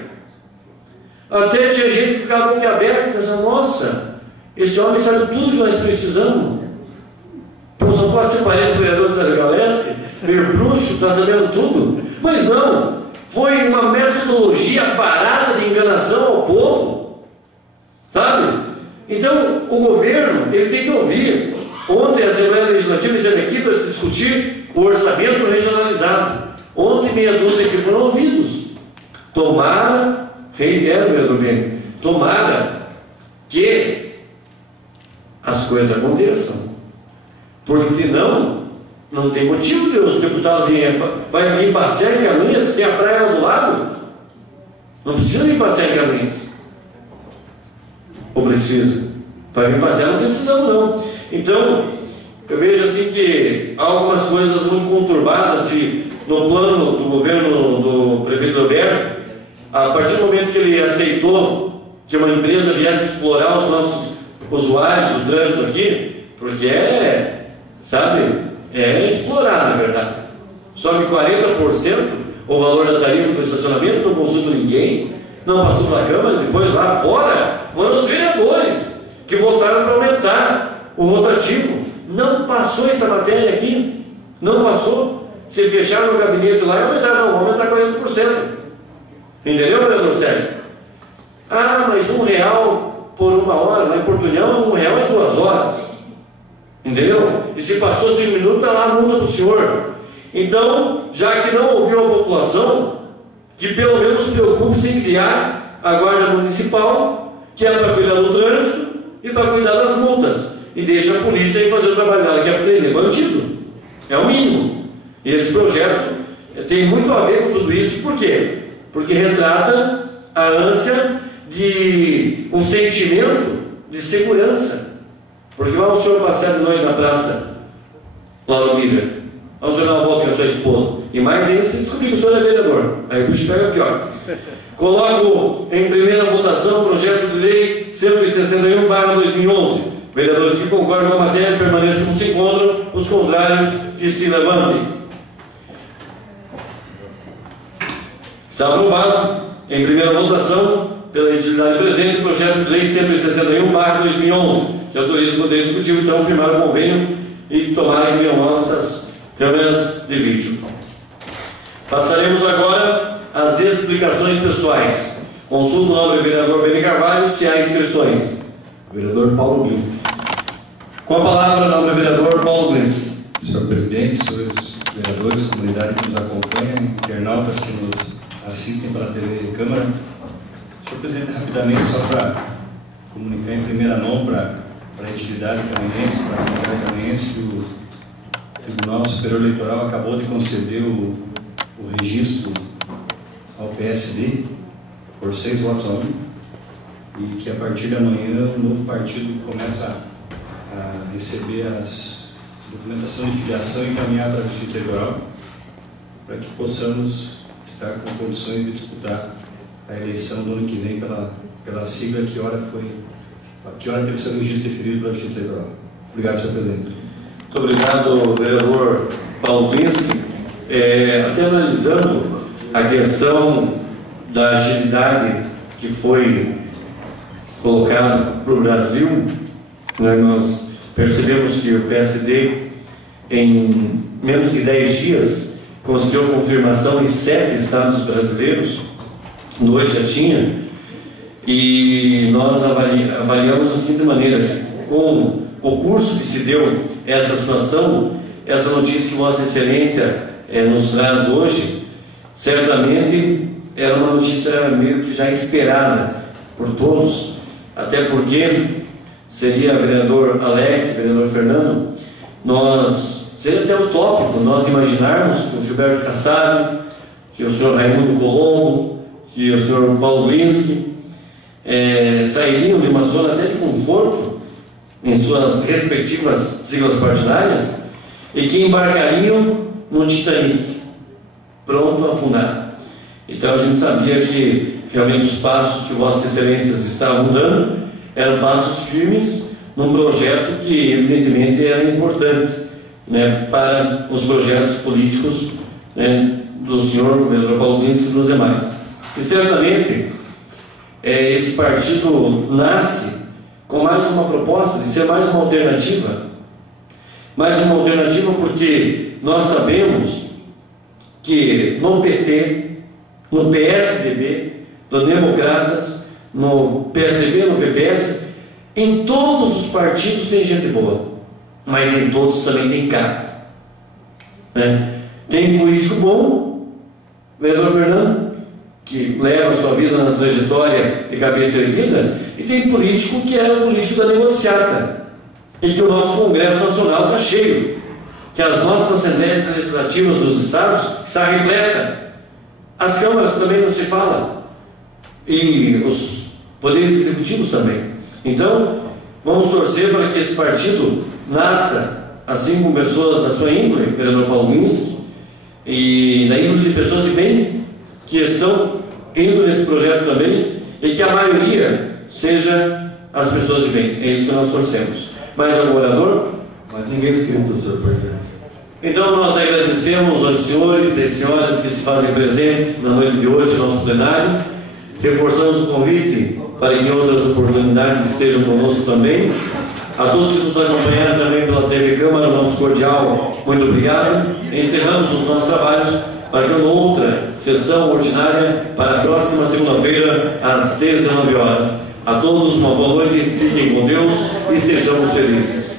Até tinha gente que ficava boquiaberta e pensava: nossa, esse homem sabe tudo que nós precisamos. Pô, só pode ser parente do vereador Sérgio Galés, meio bruxo, está sabendo tudo. Mas não, foi uma metodologia barata de enganação ao povo, sabe? Então, o governo, ele tem que ouvir. Ontem a Assembleia Legislativa esteve aqui para se discutir o orçamento regionalizado. Ontem meia dúzia que foram ouvidos. Tomara, reitero, vereador Beni, tomara que as coisas aconteçam. Porque senão, não tem motivo de os deputados vai vir passear em Canoinhas, tem a praia lá do lado. Não precisa vir passear em Canoinhas. Ou precisa? Para vir passear não precisamos não. Então, eu vejo assim que há algumas coisas muito conturbadas no plano do governo do prefeito Roberto. A partir do momento que ele aceitou que uma empresa viesse explorar os nossos usuários, o trânsito aqui, porque é explorar, na verdade. Sobe 40% o valor da tarifa do estacionamento, não consulta ninguém, não passou para a Câmara, depois lá fora foram os vereadores que votaram para aumentar o rotativo. Não passou essa matéria aqui, não passou. Se fecharam o gabinete lá e aumentaram, não, vão aumentar 40%. Entendeu, vereador Sérgio? Ah, mas R$1 por 1 hora, lá em Portunhão, R$1 em 2 horas. Entendeu? E se passou 5 minutos, está lá a multa do senhor. Então, já que não ouviu a população, que pelo menos se preocupe em criar a guarda municipal, que é para cuidar do trânsito e para cuidar das multas. E deixa a polícia aí fazer o trabalho dela, que é prender bandido. É o mínimo. E esse projeto tem muito a ver com tudo isso. Por quê? Porque retrata a ânsia de um sentimento de segurança. Porque vai o senhor passear de noite na praça, lá no Miller, vai o senhor dar uma volta com a sua esposa, e mais ainda se descobrir que o senhor é vereador, aí o bicho pega pior. Coloco em primeira votação o projeto de lei 161/2011. Vereadores que concordam com a matéria permaneçam como se encontram, os contrários que se levantem. Está aprovado em primeira votação pela entidade presente o projeto de lei 161/2011. Que autoriza o Poder Executivo então firmar o convênio e tomar que venham nossas câmeras de vídeo. Passaremos agora as explicações pessoais. Consulto o nobre vereador Beni Carvalho se há inscrições. Vereador Paulo Blinski. Com a palavra, nobre vereador Paulo Blinski. Senhor presidente, senhores vereadores, comunidade que nos acompanha, internautas que nos assistem pela TV Câmara. Senhor presidente, rapidamente, só para comunicar em primeira mão para a entidade camarense, para a comunidade camarense, que o Tribunal Superior Eleitoral acabou de conceder o registro ao PSD por 6 votos a 1, e que a partir de amanhã o novo partido começa a receber as documentação de filiação e encaminhar para a Justiça Eleitoral, para que possamos estar com condições de disputar a eleição do ano que vem pela sigla que hora teve que ser o registro definido pela Justiça Eleitoral. Obrigado, senhor presidente. Muito obrigado, vereador Paulo Blinski. Até analisando a questão da agilidade que foi colocada para o Brasil, né, nós percebemos que o PSD, em menos de 10 dias, conseguiu a confirmação em 7 estados brasileiros, 2 já tinha, e nós avaliamos da seguinte maneira: com o curso que se deu essa situação, essa notícia que Vossa Excelência nos traz hoje, certamente era uma notícia meio que já esperada por todos, até porque seria vereador Alex, vereador Fernando, seria até utópico nós imaginarmos que o Gilberto Kassab, que o senhor Raimundo Colombo, que o senhor Paulo Blinski sairiam de uma zona até de conforto em suas respectivas siglas partidárias e que embarcariam no Titanic, pronto a afundar. Então a gente sabia que realmente os passos que Vossas Excelências estavam dando eram passos firmes num projeto que evidentemente era importante, né, para os projetos políticos, né, do senhor vereador Paulo Blinski e dos demais. E certamente esse partido nasce com mais uma proposta de ser mais uma alternativa porque nós sabemos que no PT, no PSDB, no Democratas, no PSDB, no PPS, em todos os partidos tem gente boa, mas em todos também tem cara, né? Tem político bom, vereador Fernando, que leva a sua vida na trajetória de cabeça erguida, e tem político que é o político da negociata, e que o nosso Congresso Nacional está cheio, que as nossas Assembleias Legislativas dos Estados está repleta, as câmaras também não se fala, e os poderes executivos também. Então, vamos torcer para que esse partido nasça, assim com pessoas da sua índole, vereador Paulo Blinski, e da índole de pessoas de bem, que estão indo nesse projeto também, e que a maioria seja as pessoas de bem. É isso que nós torcemos. Mais algum orador? Mas ninguém inscrito, senhor presidente. Então nós agradecemos aos senhores e senhoras que se fazem presentes na noite de hoje, no nosso plenário. Reforçamos o convite para que em outras oportunidades estejam conosco também. A todos que nos acompanharam também pela TV Câmara, nosso cordial muito obrigado. Encerramos os nossos trabalhos, marcando outra sessão ordinária para a próxima segunda-feira, às 19 horas. A todos uma boa noite, fiquem com Deus e sejamos felizes.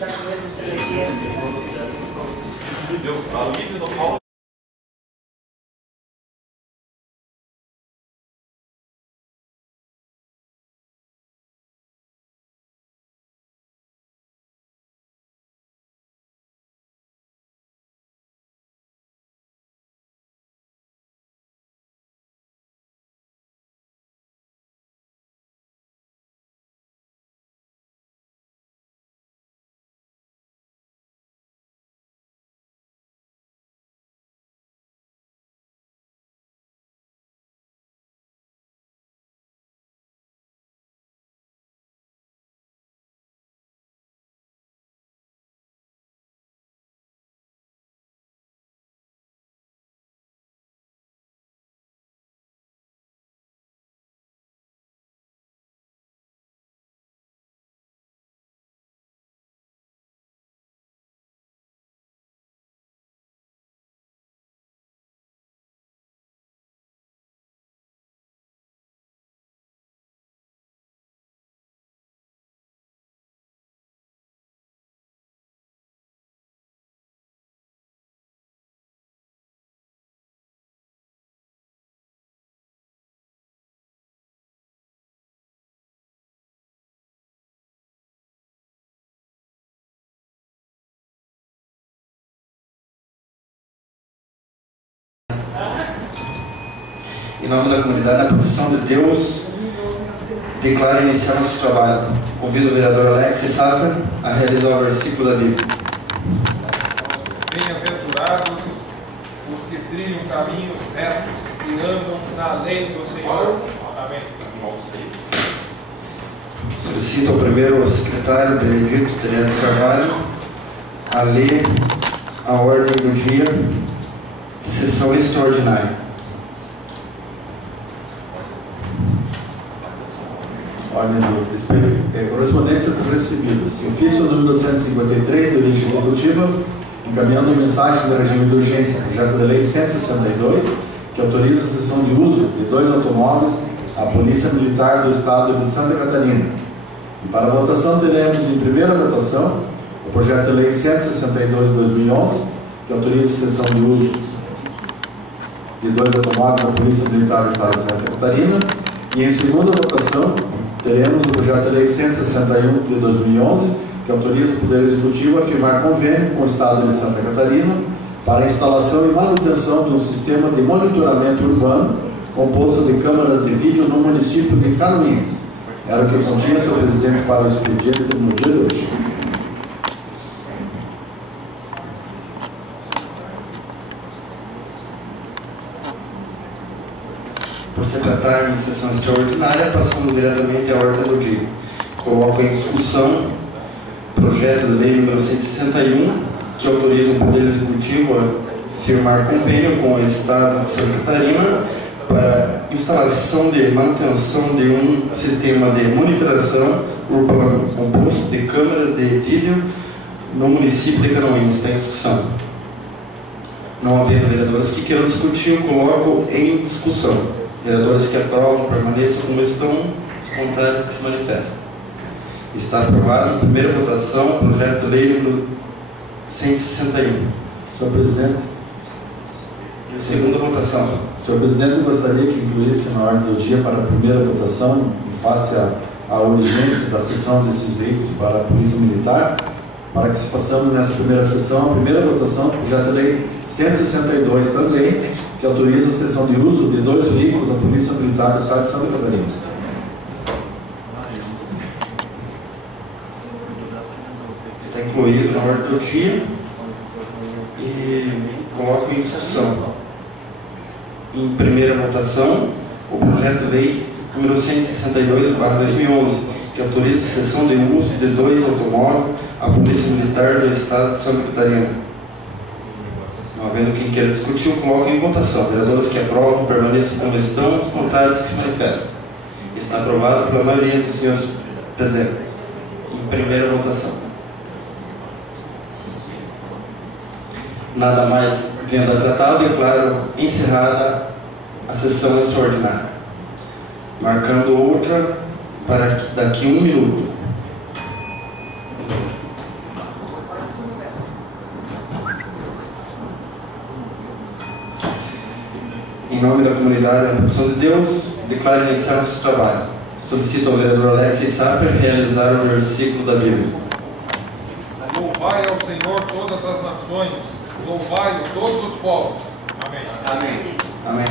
em nome da comunidade, na proteção de Deus, declaro iniciar nosso trabalho. Convido o vereador Alex Saffer a realizar o versículo da Bíblia. Bem-aventurados os que trilham caminhos retos e andam na lei do Senhor. Amém. Solicito ao primeiro secretário, Benedito Teresa Carvalho, a ler a ordem do dia de sessão extraordinária. Correspondências recebidas. Ofício número 153 da origem executiva, encaminhando mensagem do regime de urgência, projeto de lei 162, que autoriza a cessão de uso de 2 automóveis à Polícia Militar do Estado de Santa Catarina. E para votação teremos em primeira votação o projeto de lei 162 de 2011, que autoriza a cessão de uso de 2 automóveis da Polícia Militar do Estado de Santa Catarina. E em segunda votação teremos o projeto de lei 161 de 2011, que autoriza o Poder Executivo a firmar convênio com o Estado de Santa Catarina para a instalação e manutenção de um sistema de monitoramento urbano composto de câmaras de vídeo no município de Canoinhas. Era o que continha, senhor presidente, para o expediente no dia de hoje. Por se tratar em sessão extraordinária, passando diretamente à ordem do dia. Coloco em discussão o projeto de lei número 161, que autoriza o Poder Executivo a firmar convênio com o Estado de Santa Catarina para instalação de manutenção de um sistema de monitoração urbano composto de câmeras de vídeo no município de Canoinhas. Está em discussão. Não havendo vereadores que queiram discutir, eu coloco em discussão. Vereadores que aprovam, permaneçam como estão, os contrários que se manifestam. Está aprovado em primeira votação o projeto de lei número 161. Senhor presidente. Em segunda votação. Senhor presidente, eu gostaria que incluísse na ordem do dia para a primeira votação, em face à urgência da cessão desses veículos para a Polícia Militar, para que se façamos nessa primeira sessão, a primeira votação do projeto de lei 162 também, que autoriza a cessão de uso de 2 veículos da Polícia Militar do Estado de Santa Catarina. Está incluído na ordem do dia e coloco em discussão. Em primeira votação, o projeto de lei número 162/2011, que autoriza a cessão de uso de 2 automóveis à Polícia Militar do Estado de Santa Catarina. Não havendo quem queira discutir, eu coloco em votação. Vereadores que aprovam, permaneçam como estão, os contrários que se manifestam. Está aprovado pela maioria dos senhores presentes. Em primeira votação. Nada mais vendo a tratado, declaro encerrada a sessão extraordinária. Marcando outra para daqui a 1 minuto. Em nome da comunidade da proteção de Deus, declaro iniciar nosso trabalho. Solicito ao vereador Alex Saffer realizar o versículo da Bíblia. Louvai ao Senhor todas as nações, louvai todos os povos. Amém. Amém. Amém.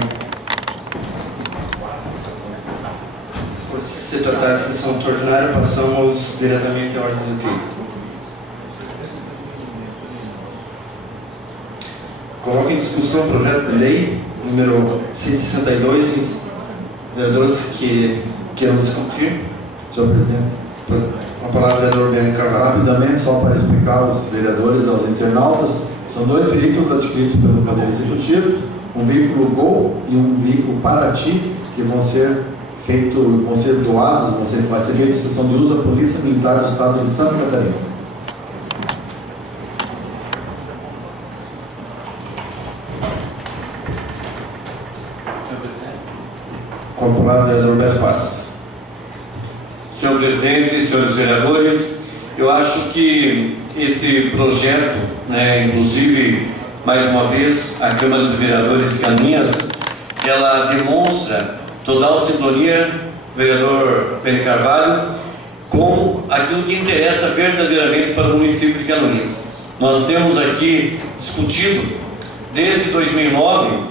Por se tratar de sessão extraordinária, passamos diretamente à ordem do dia. Coloco em discussão o projeto de lei número 162, vereadores que queiram discutir. Senhor presidente. Com a palavra, vereador Ben Carvalho. Rapidamente, só para explicar aos vereadores, aos internautas, são 2 veículos adquiridos pelo Poder Executivo, um veículo Gol e um veículo Paraty, que vão ser doados, vai ser feita a cessão de uso à Polícia Militar do Estado de Santa Catarina. Com a palavra, vereador Beto Passos. Senhor presidente, senhores vereadores, eu acho que esse projeto, inclusive, mais uma vez, a Câmara de Vereadores de Canoinhas, ela demonstra total sintonia, vereador Pedro Carvalho, com aquilo que interessa verdadeiramente para o município de Canoinhas. Nós temos aqui discutido, desde 2009,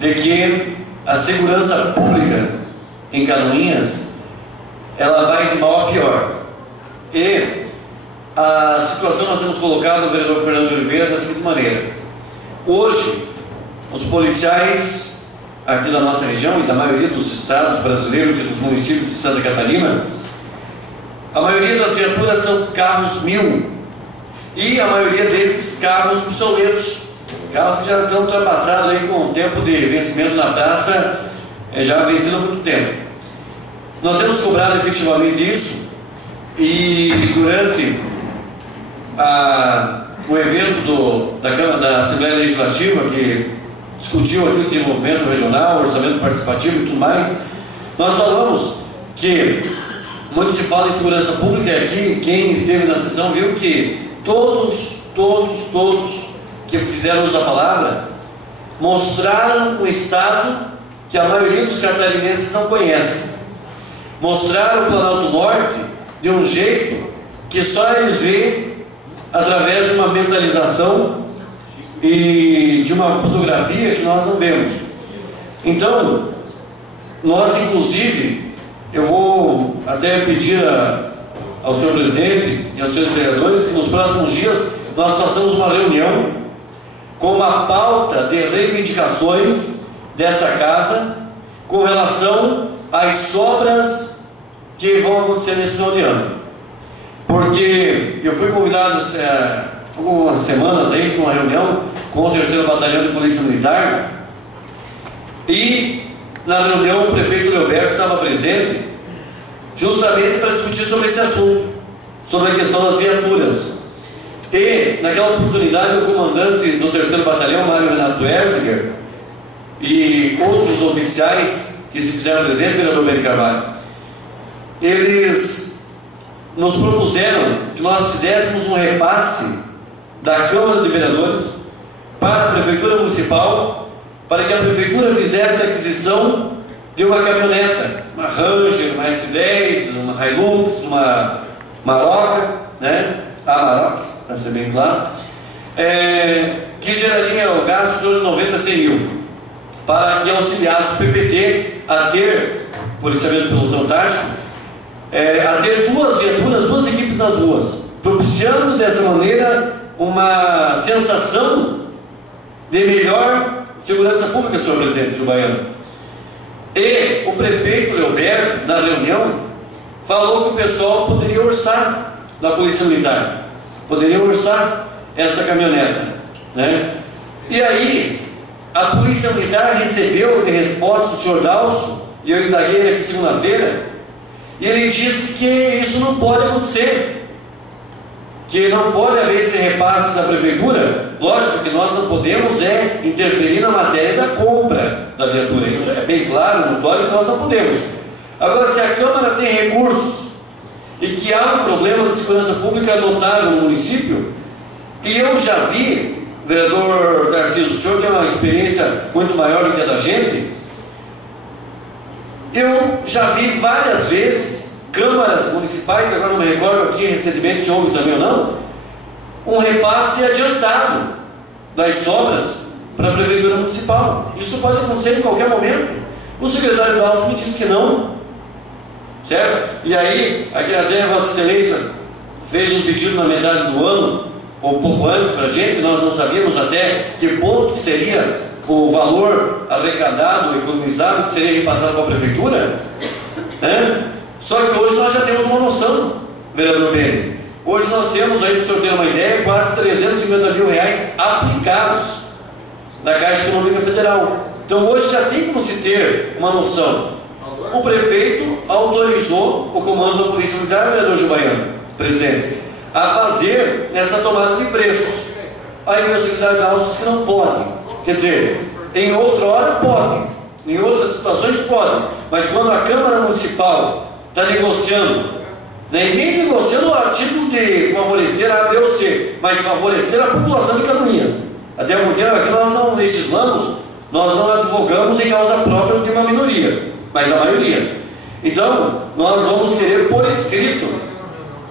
de que a segurança pública em Canoinhas, ela vai de mal a pior. E a situação nós temos colocado o vereador Fernando Oliveira da seguinte maneira: hoje, os policiais aqui da nossa região e da maioria dos estados brasileiros e dos municípios de Santa Catarina, a maioria das viaturas são carros 1000 e a maioria deles carros obsoletos, carros que já estão ultrapassados aí com o tempo de vencimento na praça, já vencido há muito tempo. Nós temos cobrado efetivamente isso, e durante o evento da Assembleia Legislativa, que discutiu aqui o desenvolvimento regional, orçamento participativo e tudo mais, nós falamos que muito se fala em segurança pública, e aqui quem esteve na sessão viu que todos que fizeram uso da palavra mostraram um estado que a maioria dos catarinenses não conhece. Mostraram o Planalto Norte de um jeito que só eles veem através de uma mentalização e de uma fotografia que nós não vemos. Então, nós inclusive, eu vou até pedir ao senhor presidente e aos senhores vereadores que nos próximos dias nós façamos uma reunião com uma pauta de reivindicações dessa casa com relação às sobras que vão acontecer nesse final de ano. Porque eu fui convidado algumas semanas aí para uma reunião com o 3º Batalhão de Polícia Militar, e na reunião o prefeito Leoberto estava presente justamente para discutir sobre esse assunto, sobre a questão das viaturas. E naquela oportunidade o comandante do 3º Batalhão, Mário Renato Erziger, e outros oficiais que se fizeram presentes, vereador Ben Carvalho, eles nos propuseram que nós fizéssemos um repasse da Câmara de Vereadores para a Prefeitura Municipal, para que a Prefeitura fizesse a aquisição de uma caminhoneta, uma Ranger, uma S10, uma Hilux, uma Maroca, né? A Maroca, para ser bem claro, que geraria o gasto de 90 a 100 mil, para que auxiliasse o PPT a ter, policiamento pelotão tático, a ter duas viaturas, duas equipes nas ruas, propiciando dessa maneira uma sensação de melhor segurança pública, senhor presidente Jubaiano. E o prefeito Leoberto, na reunião, falou que o pessoal poderia orçar na Polícia Militar, poderia orçar essa caminhoneta, né? E aí a Polícia Militar recebeu de resposta do senhor Dalso, e eu indaguei aqui segunda-feira, e ele disse que isso não pode acontecer, que não pode haver esse repasse da Prefeitura. Lógico que nós não podemos interferir na matéria da compra da viatura, isso é bem claro, notório, que nós não podemos. Agora, se a Câmara tem recursos e que há um problema de segurança pública notável no município, e eu já vi, vereador Tarcísio, o senhor tem uma experiência muito maior do que a da gente, eu já vi várias vezes câmaras municipais, agora não me recordo aqui recentemente se houve também ou não, um repasse adiantado das sobras para a Prefeitura Municipal. Isso pode acontecer em qualquer momento. O secretário Dalso me disse que não, certo? E aí, até a Vossa Excelência fez um pedido na metade do ano, ou pouco antes para a gente, nós não sabíamos até que ponto que seria o valor arrecadado, economizado, que seria repassado para a Prefeitura, né? Só que hoje nós já temos uma noção, vereador Beni. Hoje nós temos aí, para o senhor ter uma ideia, quase 350 mil reais aplicados na Caixa Econômica Federal. Então hoje já tem como se ter uma noção. O prefeito autorizou o comando da Polícia Militar, vereador Jubaiano, presidente, a fazer essa tomada de preços. Aí o secretário da disse que não pode. Quer dizer, em outra hora pode, em outras situações pode, mas quando a Câmara Municipal está negociando, nem negociando a título de favorecer a A, B ou C, mas favorecer a população de Canoinhas. Até porque aqui nós não legislamos, nós não advogamos em causa própria de uma minoria, mas da maioria. Então, nós vamos querer por escrito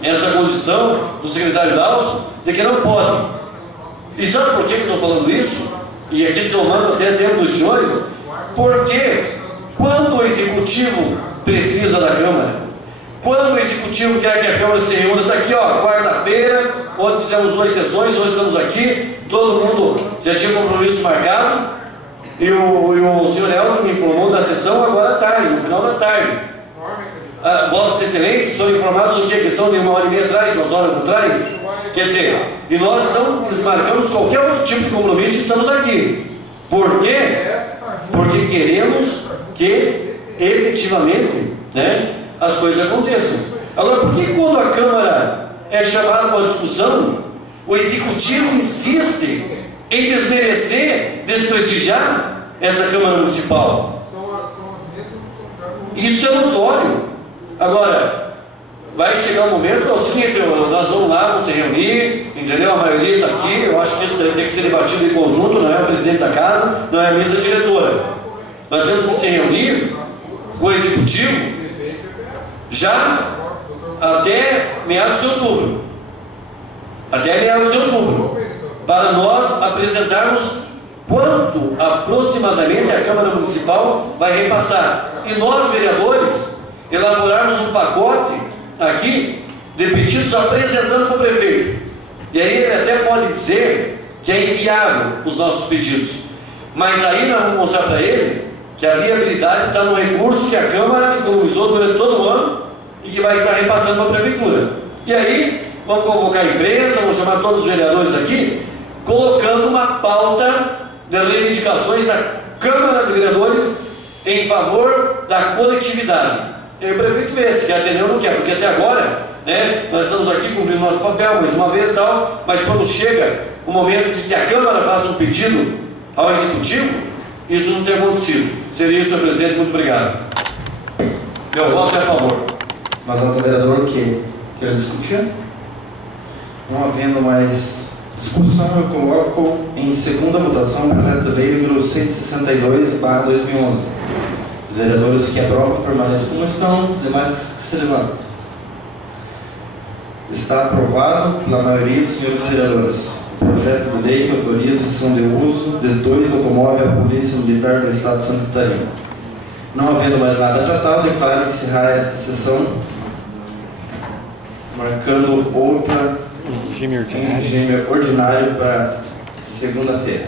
essa condição do secretário Dalso de que não pode. E sabe por que eu estou falando isso? E aqui tomando até tempo dos senhores, Porque quando o Executivo precisa da Câmara, quando o Executivo quer que a Câmara se reúna, está aqui, ó, quarta-feira, onde fizemos 2 sessões, hoje estamos aqui, todo mundo já tinha compromisso marcado, e o senhor Helder me informou da sessão agora à tarde, no final da tarde. Vossas Excelências foram informados o que? A questão de 1h30 atrás, 2 horas atrás? Quer dizer, e nós não desmarcamos qualquer outro tipo de compromisso e estamos aqui. Por quê? Porque queremos que efetivamente, né, as coisas aconteçam. Agora, por que quando a Câmara é chamada para uma discussão, o Executivo insiste em desmerecer, desprestigiar essa Câmara Municipal? Isso é notório. Agora, vai chegar um momento, é o seguinte, nós vamos lá, vamos se reunir, entendeu? A maioria está aqui, eu acho que isso tem que ser debatido em conjunto, não é o presidente da casa, não é a mesa diretora. Nós temos que se reunir com o Executivo já até meados de outubro. Até meados de outubro. Para nós apresentarmos quanto aproximadamente a Câmara Municipal vai repassar. E nós, vereadores, elaborarmos um pacote aqui de pedidos apresentando para o prefeito. E aí ele até pode dizer que é inviável os nossos pedidos. Mas aí nós vamos mostrar para ele que a viabilidade está no recurso que a Câmara economizou durante todo o ano e que vai estar repassando para a Prefeitura. E aí, vamos convocar a imprensa, vamos chamar todos os vereadores aqui, colocando uma pauta de reivindicações da Câmara de Vereadores em favor da coletividade. E o prefeito vê se quer atender ou não quer, porque até agora, né, nós estamos aqui cumprindo nosso papel, mais uma vez tal, mas quando chega o momento em que a Câmara faz um pedido ao Executivo, isso não tem acontecido. Seria isso, senhor presidente, muito obrigado. Meu voto é a favor. Mas o vereador que quer discutir? Não havendo mais discussão, eu coloco em segunda votação o projeto de lei número 162/2011. Os vereadores que aprovam permaneçam como estão, os demais que se levantam. Está aprovado pela maioria dos senhores vereadores. Projeto de lei que autoriza a cessão de uso de 2 automóveis à Polícia Militar do Estado de Santa Catarina. Não havendo mais nada a tratar, eu declaro encerrar esta sessão, marcando outra em regime ordinário para segunda-feira.